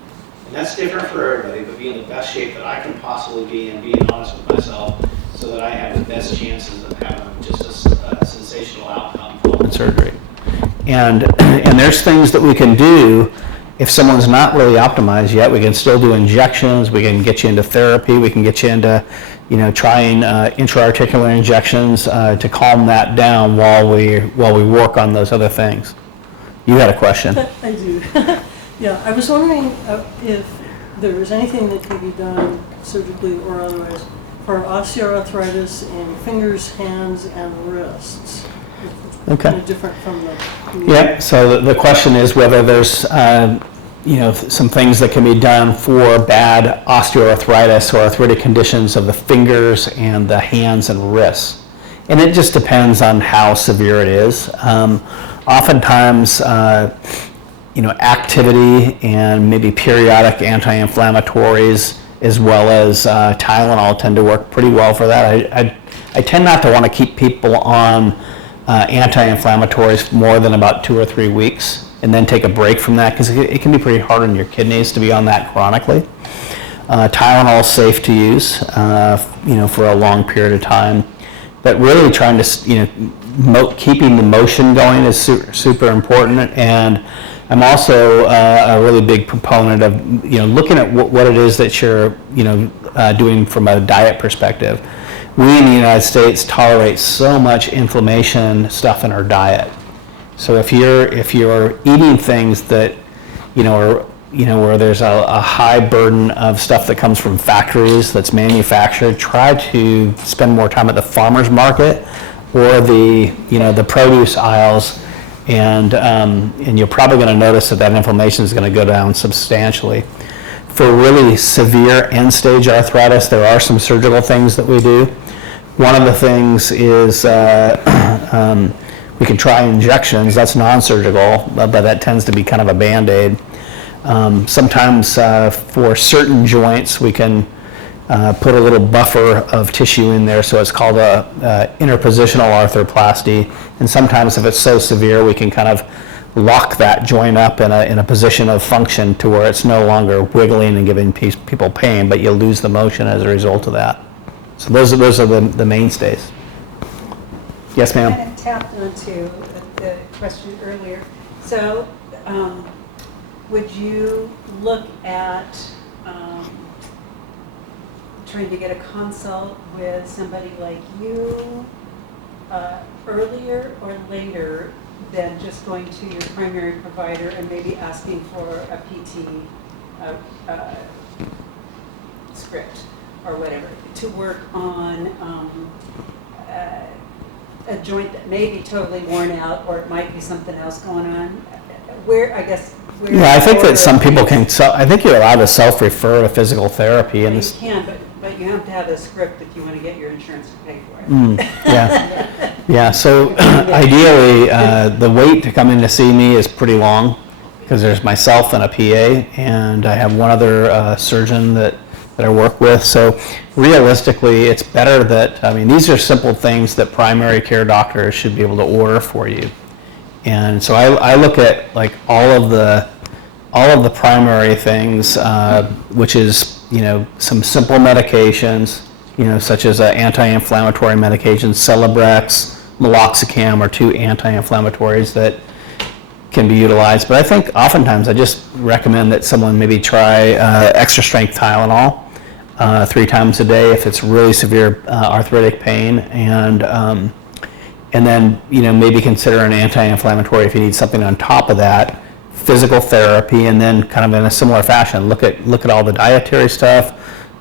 that's different for everybody, but be in the best shape that I can possibly be and being honest with myself so that I have the best chances of having just a sensational outcome following surgery. And there's things that we can do if someone's not really optimized yet. We can still do injections. We can get you into therapy. We can get you into, trying intra-articular injections to calm that down while we work on those other things. You had a question. I do. Yeah, I was wondering if there was anything that can be done surgically or otherwise for osteoarthritis in fingers, hands, and wrists. Okay. Kind of different from the. Yeah. So the question is whether there's some things that can be done for bad osteoarthritis or arthritic conditions of the fingers and the hands and wrists, and it just depends on how severe it is. Oftentimes, activity and maybe periodic anti-inflammatories as well as Tylenol tend to work pretty well for that. I tend not to want to keep people on anti-inflammatories for more than about 2 or 3 weeks and then take a break from that, because it can be pretty hard on your kidneys to be on that chronically. Tylenol is safe to use, for a long period of time, but really trying to, keeping the motion going is super important. And I'm also a really big proponent of, looking at what it is that you're, doing from a diet perspective. We in the United States tolerate so much inflammation stuff in our diet. So if you're eating things that, where there's a high burden of stuff that comes from factories that's manufactured, try to spend more time at the farmer's market or the produce aisles, and you're probably going to notice that inflammation is going to go down substantially. For really severe end-stage arthritis, there are some surgical things that we do. One of the things is we can try injections. That's non-surgical, but that tends to be kind of a Band-Aid. Sometimes for certain joints, we can put a little buffer of tissue in there, so it's called a interpositional arthroplasty. And sometimes if it's so severe, we can kind of lock that joint up in a position of function to where it's no longer wiggling and giving people pain, but you lose the motion as a result of that. So those are the mainstays. Yes, ma'am. Kind of tapped onto the question earlier. So, would you look at trying to get a consult with somebody like you earlier or later than just going to your primary provider and maybe asking for a PT script or whatever to work on a joint that may be totally worn out, or it might be something else going on? Where, I guess, where... Yeah, I think that some people can, I think you're allowed to self-refer to physical therapy and You this. can, but you have to have a script if you want to get your insurance to pay for it. Yeah, yeah, so ideally, the wait to come in to see me is pretty long, because there's myself and a PA, and I have one other surgeon that I work with. So realistically, it's better that, I mean, these are simple things that primary care doctors should be able to order for you. And so I look at like all of the primary things, which is, you know, some simple medications, you know, such as anti-inflammatory medications. Celebrex, meloxicam are two anti-inflammatories that can be utilized. But I think oftentimes I just recommend that someone maybe try extra strength Tylenol 3 times a day if it's really severe arthritic pain, and then, you know, maybe consider an anti-inflammatory if you need something on top of that. Physical therapy, and then kind of in a similar fashion, look at all the dietary stuff.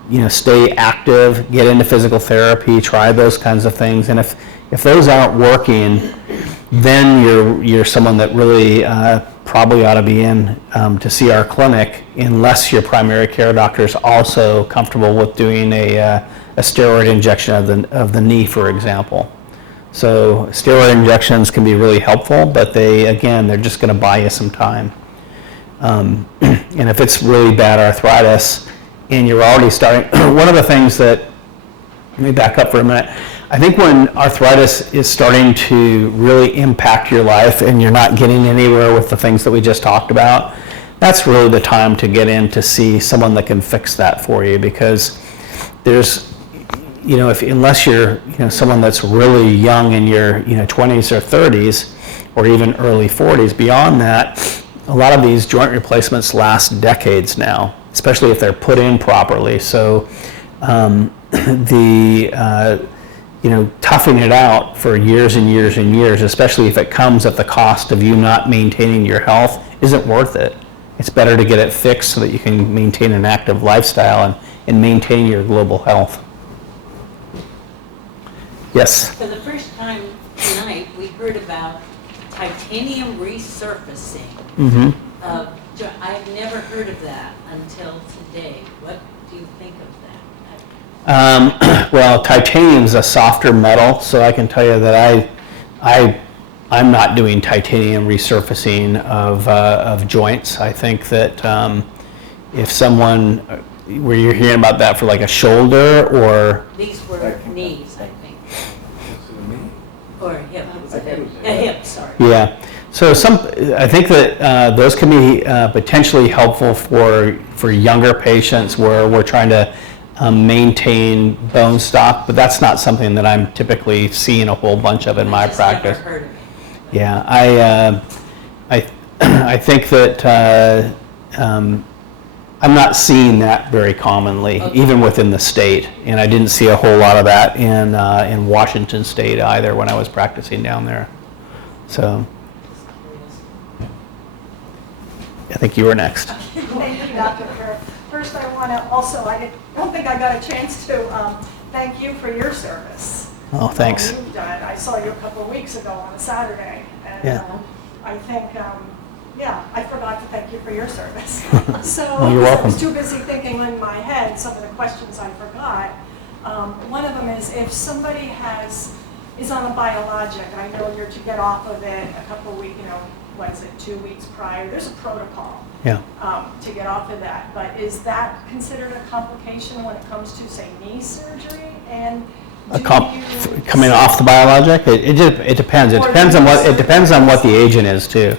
You know, stay active, get into physical therapy, try those kinds of things. And if those aren't working, then you're someone that really probably ought to be in to see our clinic, unless your primary care doctor is also comfortable with doing a steroid injection of the knee, for example. So steroid injections can be really helpful, but they're just going to buy you some time. And if it's really bad arthritis and you're already starting, one of the things that, let me back up for a minute. I think when arthritis is starting to really impact your life and you're not getting anywhere with the things that we just talked about, that's really the time to get in to see someone that can fix that for you, because there's, you know, unless you're, you know, someone that's really young in your, you know, 20s or 30s or even early 40s, beyond that, a lot of these joint replacements last decades now, especially if they're put in properly. So you know, toughing it out for years and years and years, especially if it comes at the cost of you not maintaining your health, isn't worth it. It's better to get it fixed so that you can maintain an active lifestyle and maintain your global health. Yes? For the first time tonight, we heard about titanium resurfacing. Mm-hmm. I've never heard of that until today. What do you think of that? Well, titanium is a softer metal, so I can tell you that I'm not doing titanium resurfacing of joints. I think that if someone, were you hearing about that for like a shoulder or? These were knees, I think. Or a hip. A hip, sorry. Yeah. So I think that those can be potentially helpful for younger patients where we're trying to maintain bone stock, but that's not something that I'm typically seeing a whole bunch of in my practice. Never heard of it. Yeah, I think that I'm not seeing that very commonly, Okay. even within the state, and I didn't see a whole lot of that in Washington State either when I was practicing down there. So I think you were next. Thank you, Dr. Kerr. First, I want to also, I don't think I got a chance to thank you for your service. Oh, thanks. You've done. I saw you a couple of weeks ago on a Saturday, and Yeah. I think, I forgot to thank you for your service. So Well, you're welcome. I was too busy thinking in my head some of the questions I forgot. One of them is if somebody is on a biologic, I know you're to get off of it a couple of weeks, 2 weeks prior. There's a protocol. Yeah. To get off of that, but is that considered a complication when it comes to, say, knee surgery? And Coming off the biologic, it depends. It depends on what the agent is too.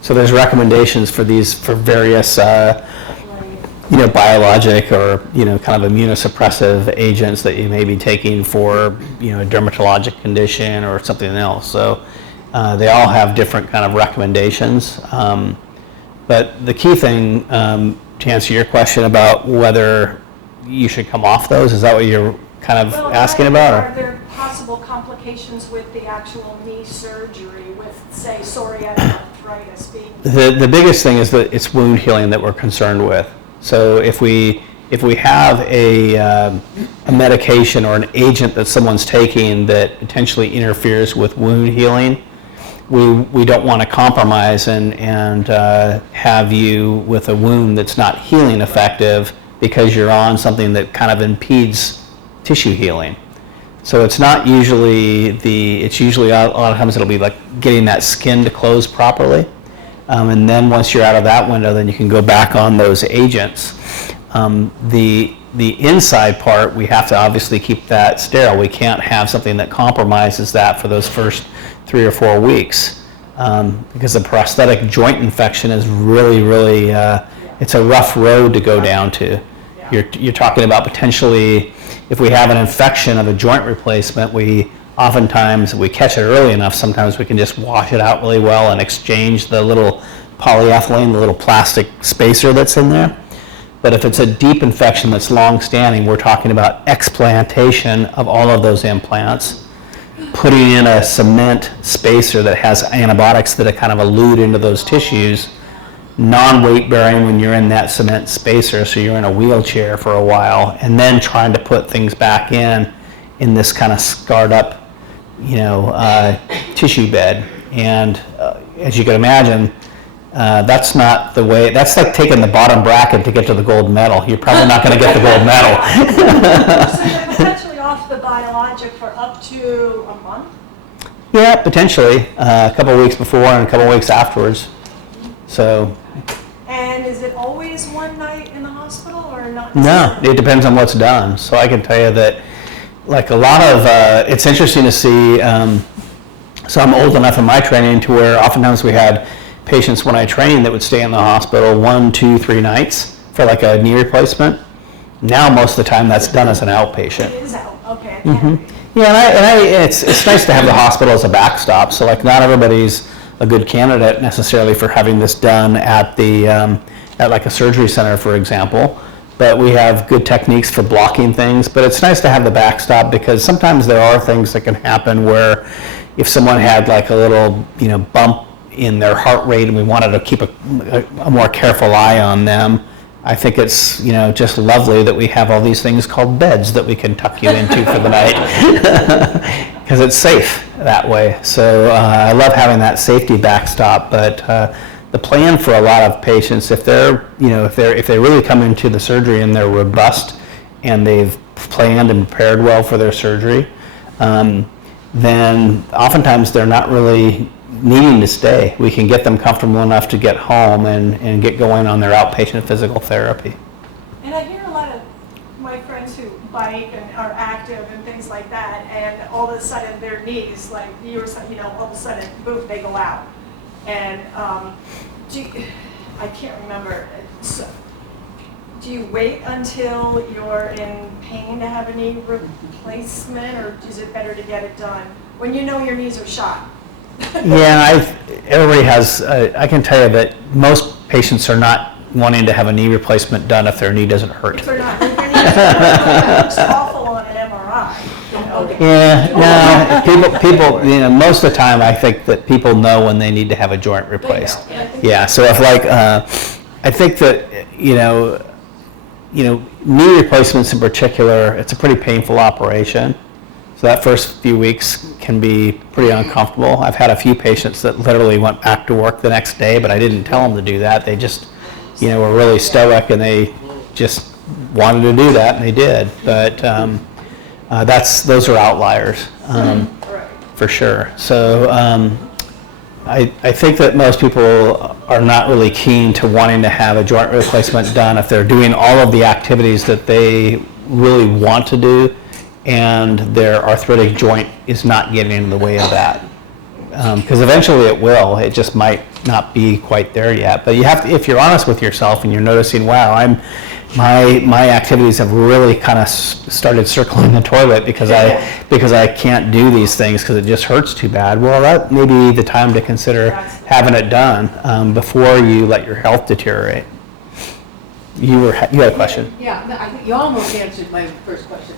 So there's recommendations for various biologic or, kind of immunosuppressive agents that you may be taking for, a dermatologic condition or something else. So they all have different kind of recommendations. But the key thing, to answer your question about whether you should come off those, is that what you're kind of asking about? Are there possible complications with the actual knee surgery with, say, psoriatic arthritis being? The biggest thing is that it's wound healing that we're concerned with. So if we have a medication or an agent that someone's taking that potentially interferes with wound healing, we don't want to compromise and have you with a wound that's not healing effective because you're on something that kind of impedes tissue healing. So it's not usually it's usually a lot of times it'll be like getting that skin to close properly. And then once you're out of that window, then you can go back on those agents. The inside part, we have to obviously keep that sterile. We can't have something that compromises that for those first 3 or 4 weeks, because the prosthetic joint infection is really, it's a rough road to go down to. You're talking about potentially, if we have an infection of a joint replacement, oftentimes, if we catch it early enough, sometimes we can just wash it out really well and exchange the little polyethylene, the little plastic spacer that's in there. But if it's a deep infection that's long-standing, we're talking about explantation of all of those implants, putting in a cement spacer that has antibiotics that kind of elute into those tissues, non-weight bearing when you're in that cement spacer, so you're in a wheelchair for a while, and then trying to put things back in this kind of scarred up, tissue bed. And as you can imagine, that's not the way. That's like taking the bottom bracket to get to the gold medal. You're probably not going to get the gold medal. So you're potentially off the biologic for up to a month? Yeah, potentially. A couple of weeks before and a couple of weeks afterwards. So. And is it always one night in the hospital or not? No, it depends on what's done. So I can tell you that, like a lot of, it's interesting to see, so I'm old enough in my training to where oftentimes we had patients when I trained that would stay in the hospital 1, 2, 3 nights for like a knee replacement. Now most of the time that's done as an outpatient. It is out, okay. It can be. Yeah, and it's nice to have the hospital as a backstop. So like not everybody's a good candidate necessarily for having this done at the at like a surgery center, for example. But we have good techniques for blocking things. But it's nice to have the backstop because sometimes there are things that can happen where if someone had like a little bump in their heart rate and we wanted to keep a more careful eye on them, I think it's just lovely that we have all these things called beds that we can tuck you into for the night because it's safe that way. So I love having that safety backstop. But the plan for a lot of patients, if they're if they really come into the surgery and they're robust and they've planned and prepared well for their surgery, then oftentimes they're not really needing to stay. We can get them comfortable enough to get home and get going on their outpatient physical therapy. And I hear a lot of my friends who bike and are active and things like that, and all of a sudden their knees, like you were saying, all of a sudden, boom, they go out. And I can't remember. So, do you wait until you're in pain to have a knee replacement, or is it better to get it done when you know your knees are shot? Yeah, everybody has, I can tell you that most patients are not wanting to have a knee replacement done if their knee doesn't hurt. If they're not, if your knee it looks awful on an MRI. Yeah, no, people, most of the time I think that people know when they need to have a joint replaced. Yeah, so if like, I think that, knee replacements in particular, it's a pretty painful operation. So that first few weeks can be pretty uncomfortable. I've had a few patients that literally went back to work the next day, but I didn't tell them to do that. They just, were really stoic and they just wanted to do that, and they did. But those are outliers, for sure. So I think that most people are not really keen to wanting to have a joint replacement done if they're doing all of the activities that they really want to do and their arthritic joint is not getting in the way of that. because eventually it will. It just might not be quite there yet. But you have to, if you're honest with yourself and you're noticing, wow, my activities have really kind of started circling the toilet because I can't do these things because it just hurts too bad. Well, that may be the time to consider having it done before you let your health deteriorate. You had a question. Yeah, no, I think you almost answered my first question.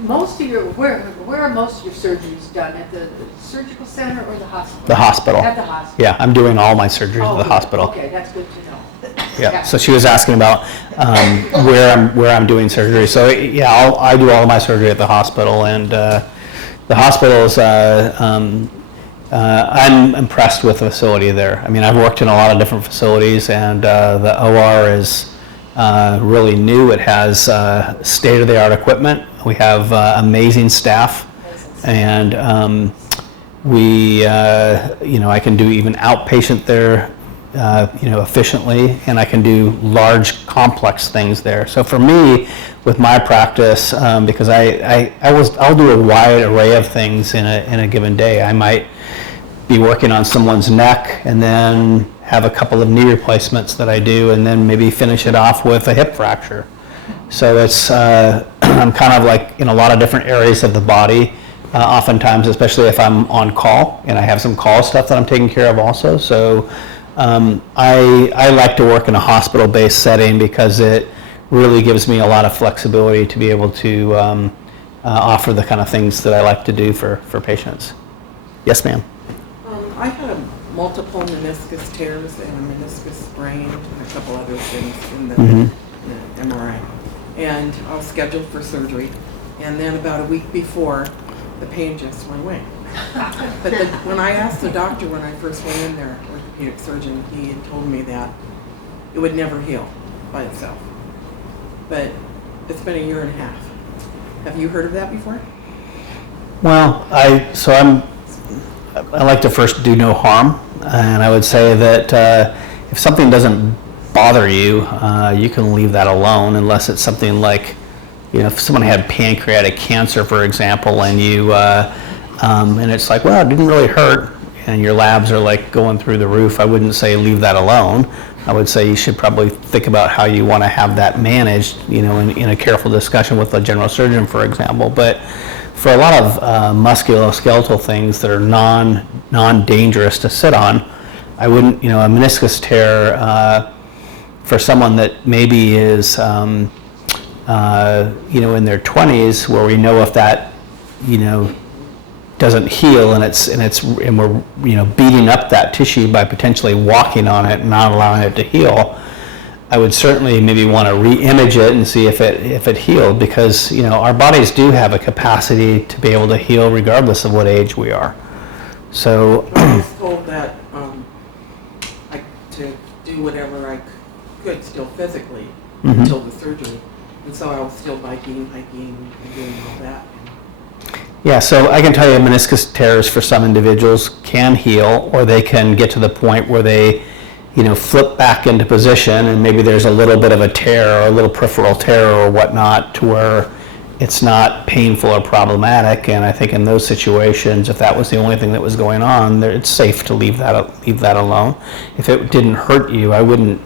Most of your, where are most of your surgeries done? At the surgical center or the hospital? The hospital. At the hospital. Yeah, I'm doing all my surgeries at the hospital. Okay, that's good to know. Yeah. So she was asking about where I'm doing surgery. So yeah, I do all of my surgery at the hospital, and the hospital is. I'm impressed with the facility there. I mean, I've worked in a lot of different facilities, and the OR is really new. It has state-of-the-art equipment. We have amazing staff, and I can do even outpatient there, efficiently, and I can do large, complex things there. So for me, with my practice, because I'll do a wide array of things in a given day. I might be working on someone's neck and then have a couple of knee replacements that I do, and then maybe finish it off with a hip fracture. So it's I'm kind of like in a lot of different areas of the body, oftentimes, especially if I'm on call and I have some call stuff that I'm taking care of also. So I like to work in a hospital-based setting because it really gives me a lot of flexibility to be able to offer the kind of things that I like to do for patients. Yes, ma'am. I had multiple meniscus tears and a meniscus sprain and a couple other things in the MRI. And I was scheduled for surgery. And then about a week before, the pain just went away. But when I asked the doctor when I first went in there, orthopedic surgeon, he had told me that it would never heal by itself. But it's been a year and a half. Have you heard of that before? Well, I like to first do no harm, and I would say that if something doesn't bother you, you can leave that alone, unless it's something like, if someone had pancreatic cancer, for example, and you and it's like, well, it didn't really hurt, and your labs are like going through the roof. I wouldn't say leave that alone. I would say you should probably think about how you want to have that managed, in a careful discussion with the general surgeon, for example. But for a lot of musculoskeletal things that are non-dangerous to sit on, I wouldn't, a meniscus tear for someone that maybe is, in their 20s, where we know if that, doesn't heal and we're beating up that tissue by potentially walking on it and not allowing it to heal, I would certainly maybe want to re-image it and see if it healed, because our bodies do have a capacity to be able to heal regardless of what age we are. So I was told that to do whatever I could still physically until the surgery, and so I was still hiking and doing all that. yeah, so I can tell you meniscus tears for some individuals can heal, or they can get to the point where they flip back into position, and maybe there's a little bit of a tear or a little peripheral tear or whatnot, to where it's not painful or problematic. And I think in those situations, if that was the only thing that was going on, it's safe to leave that alone. If it didn't hurt you, I wouldn't,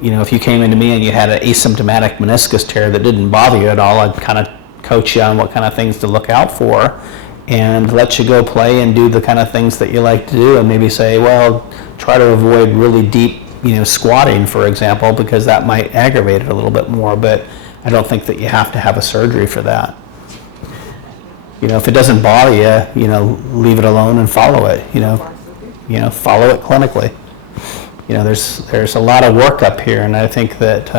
if you came into me and you had an asymptomatic meniscus tear that didn't bother you at all, I'd kind of coach you on what kind of things to look out for and let you go play and do the kind of things that you like to do, and maybe say, well, try to avoid really deep, squatting, for example, because that might aggravate it a little bit more. But I don't think that you have to have a surgery for that. If it doesn't bother you, leave it alone and follow it. Follow it clinically. There's a lot of work up here, and I think that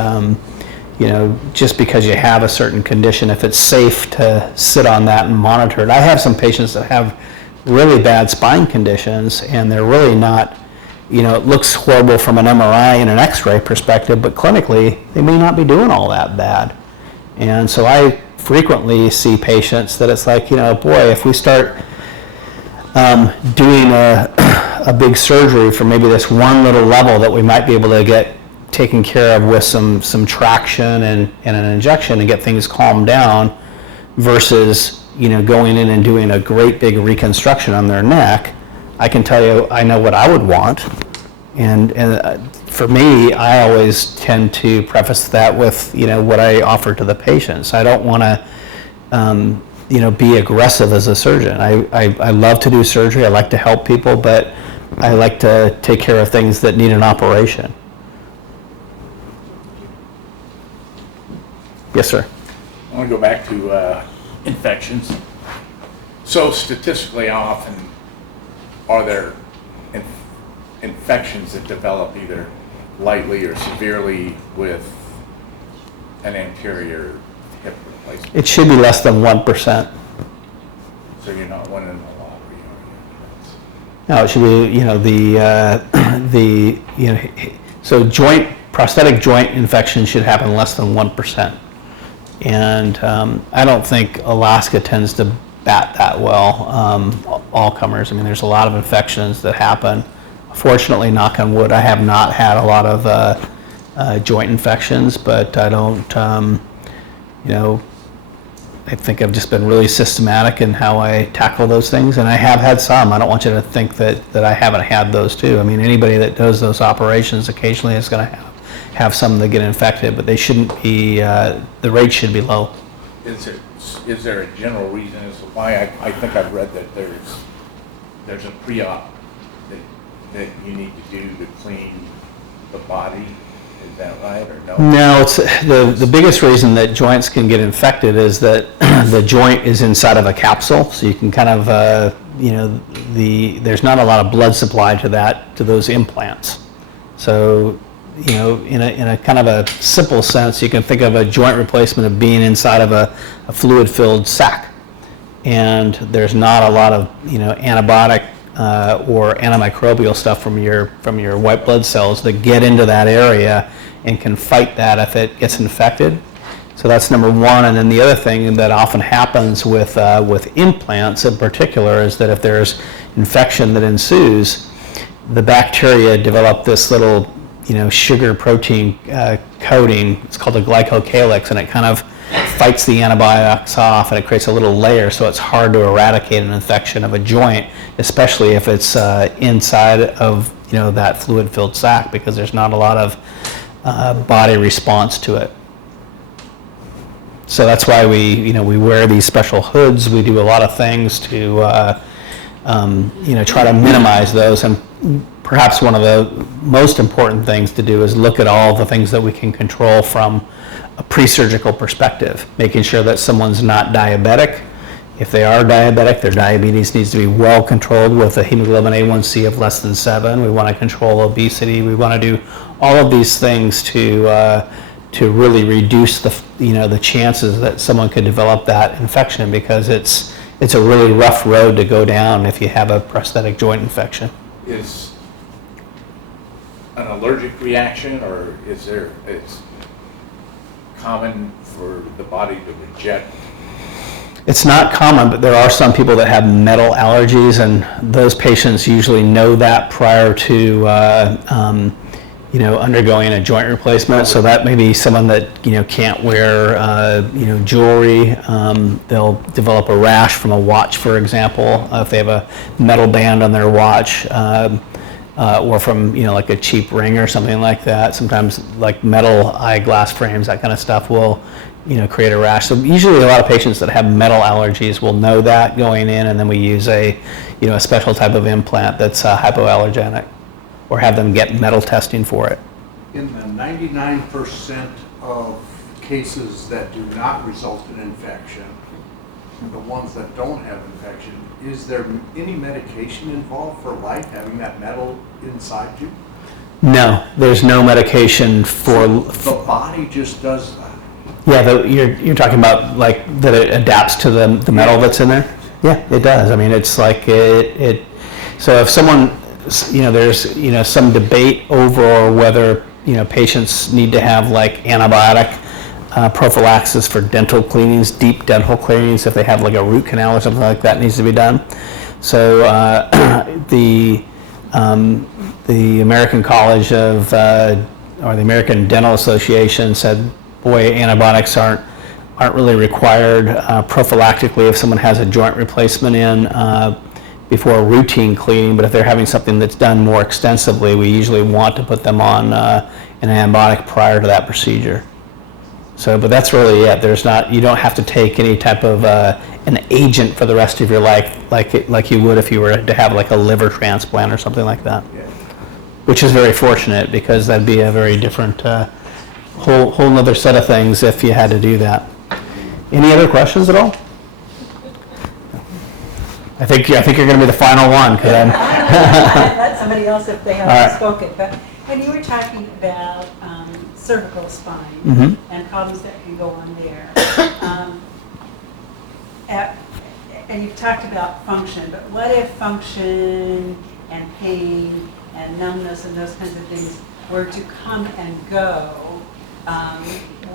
just because you have a certain condition, if it's safe to sit on that and monitor it. I have some patients that have really bad spine conditions, and they're really not, it looks horrible from an MRI and an X-ray perspective, but clinically, they may not be doing all that bad. And so I frequently see patients that it's like, boy, if we start doing a big surgery for maybe this one little level that we might be able to get taken care of with some traction and an injection and get things calmed down, versus going in and doing a great big reconstruction on their neck, I can tell you I know what I would want. And for me, I always tend to preface that with, what I offer to the patients. I don't want to, be aggressive as a surgeon. I love to do surgery. I like to help people, but I like to take care of things that need an operation. Yes, sir. I want to go back to infections. So statistically, how often are there infections that develop either lightly or severely with an anterior hip replacement? It should be less than 1%. So you're not winning a lottery. No, it should be, so prosthetic joint infection should happen less than 1%. And I don't think Alaska tends to bat that well, all comers. I mean, there's a lot of infections that happen. Fortunately, knock on wood, I have not had a lot of joint infections, but I don't, I think I've just been really systematic in how I tackle those things, and I have had some. I don't want you to think that I haven't had those too. I mean, anybody that does those operations occasionally is going to have some that get infected, but they shouldn't be, the rate should be low. Is there a general reason as to why? I think I've read that there's a pre-op that you need to do to clean the body. Is that right or no? No, it's the biggest reason that joints can get infected is that the joint is inside of a capsule, so you can kind of, there's not a lot of blood supply to those implants. So, in a kind of a simple sense, you can think of a joint replacement of being inside of a fluid-filled sac, and there's not a lot of antibiotic or antimicrobial stuff from your white blood cells that get into that area and can fight that if it gets infected. So that's number one. And then the other thing that often happens with implants in particular is that if there's infection that ensues, the bacteria develop this little sugar protein coating. It's called a glycocalyx, and it kind of fights the antibiotics off, and it creates a little layer, so it's hard to eradicate an infection of a joint, especially if it's inside of that fluid-filled sac, because there's not a lot of body response to it. So that's why we wear these special hoods. We do a lot of things to try to minimize those. And perhaps one of the most important things to do is look at all the things that we can control from a pre-surgical perspective, making sure that someone's not diabetic. If they are diabetic, their diabetes needs to be well controlled with a hemoglobin A1C of less than 7. We want to control obesity. We want to do all of these things to really reduce the chances that someone could develop that infection, because it's a really rough road to go down if you have a prosthetic joint infection. Is an allergic reaction, or it's common for the body to reject? It's not common, but there are some people that have metal allergies, and those patients usually know that prior to undergoing a joint replacement. So that may be someone that can't wear jewelry. They'll develop a rash from a watch, for example, if they have a metal band on their watch, or from like a cheap ring or something like that. Sometimes like metal eyeglass frames, that kind of stuff will create a rash. So usually a lot of patients that have metal allergies will know that going in, and then we use a special type of implant that's hypoallergenic, or have them get metal testing for it. In the 99% of cases that do not result in infection, the ones that don't have infection, is there any medication involved for life, having that metal inside you? No, there's no medication for... The body just does that? Yeah, you're talking about like that it adapts to the metal that's in there? Yeah, it does. I mean, it's like it so if someone, there's some debate over whether patients need to have like antibiotic prophylaxis for dental cleanings, deep dental cleanings, if they have like a root canal or something like that needs to be done. So the American College of or the American Dental Association said, boy, antibiotics aren't aren't really required prophylactically if someone has a joint replacement in before routine cleaning, but if they're having something that's done more extensively, we usually want to put them on an antibiotic prior to that procedure. So, but that's really it. There's not, you don't have to take any type of an agent for the rest of your life like you would if you were to have like a liver transplant or something like that. Yeah. Which is very fortunate, because that'd be a very different whole nother set of things if you had to do that. Any other questions at all? I think you're going to be the final one, because I'm. Let somebody else if they haven't All right. spoken. But when you were talking about cervical spine Mhm. and problems that can go on there, and you've talked about function, but what if function and pain and numbness and those kinds of things were to come and go?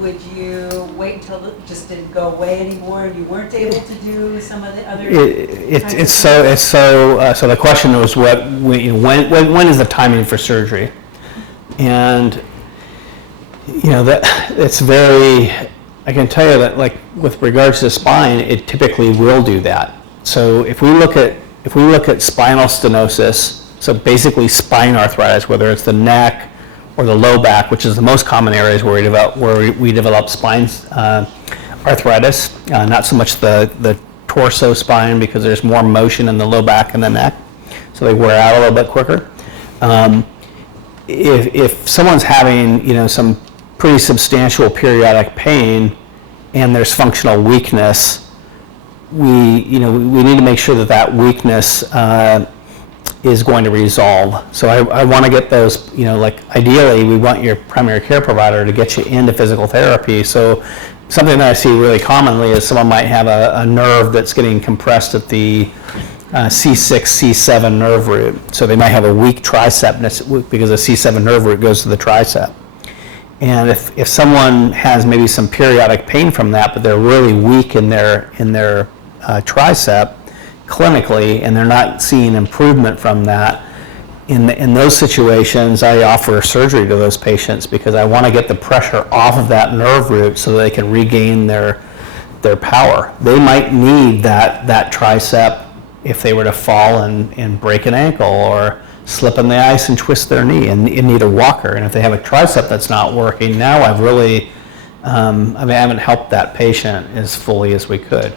Would you wait until it just didn't go away anymore and you weren't able to do some of the other? So the question was when is the timing for surgery? And that it's very, I can tell you that, like, with regards to spine, it typically will do that. So if we look at spinal stenosis, so basically spine arthritis, whether it's the neck or the low back, which is the most common areas where we develop spine arthritis, not so much the torso spine, because there's more motion in the low back and the neck, so they wear out a little bit quicker. If someone's having some pretty substantial periodic pain and there's functional weakness, we need to make sure that weakness is going to resolve. So I want to get those, like ideally we want your primary care provider to get you into physical therapy. So something that I see really commonly is someone might have a nerve that's getting compressed at the C6, C7 nerve root. So they might have a weak tricep because the C7 nerve root goes to the tricep. And if someone has maybe some periodic pain from that, but they're really weak in their tricep clinically, and they're not seeing improvement from that, in those situations, I offer surgery to those patients, because I want to get the pressure off of that nerve root so they can regain their power. They might need that tricep if they were to fall and break an ankle, or slip on the ice and twist their knee and need a walker. And if they have a tricep that's not working, now I've really, I haven't helped that patient as fully as we could.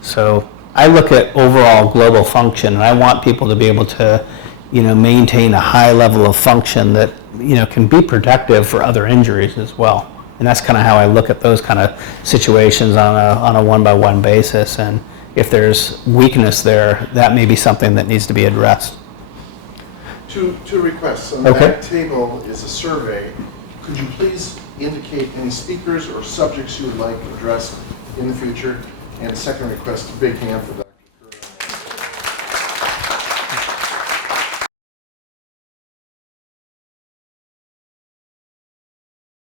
So I look at overall global function, and I want people to be able to, maintain a high level of function that, can be protective for other injuries as well. And that's kind of how I look at those kind of situations on a one-by-one basis. And if there's weakness there, that may be something that needs to be addressed. Two requests. On Okay. that table is a survey. Could you please indicate any speakers or subjects you would like addressed in the future? And second request, a big hand for Dr.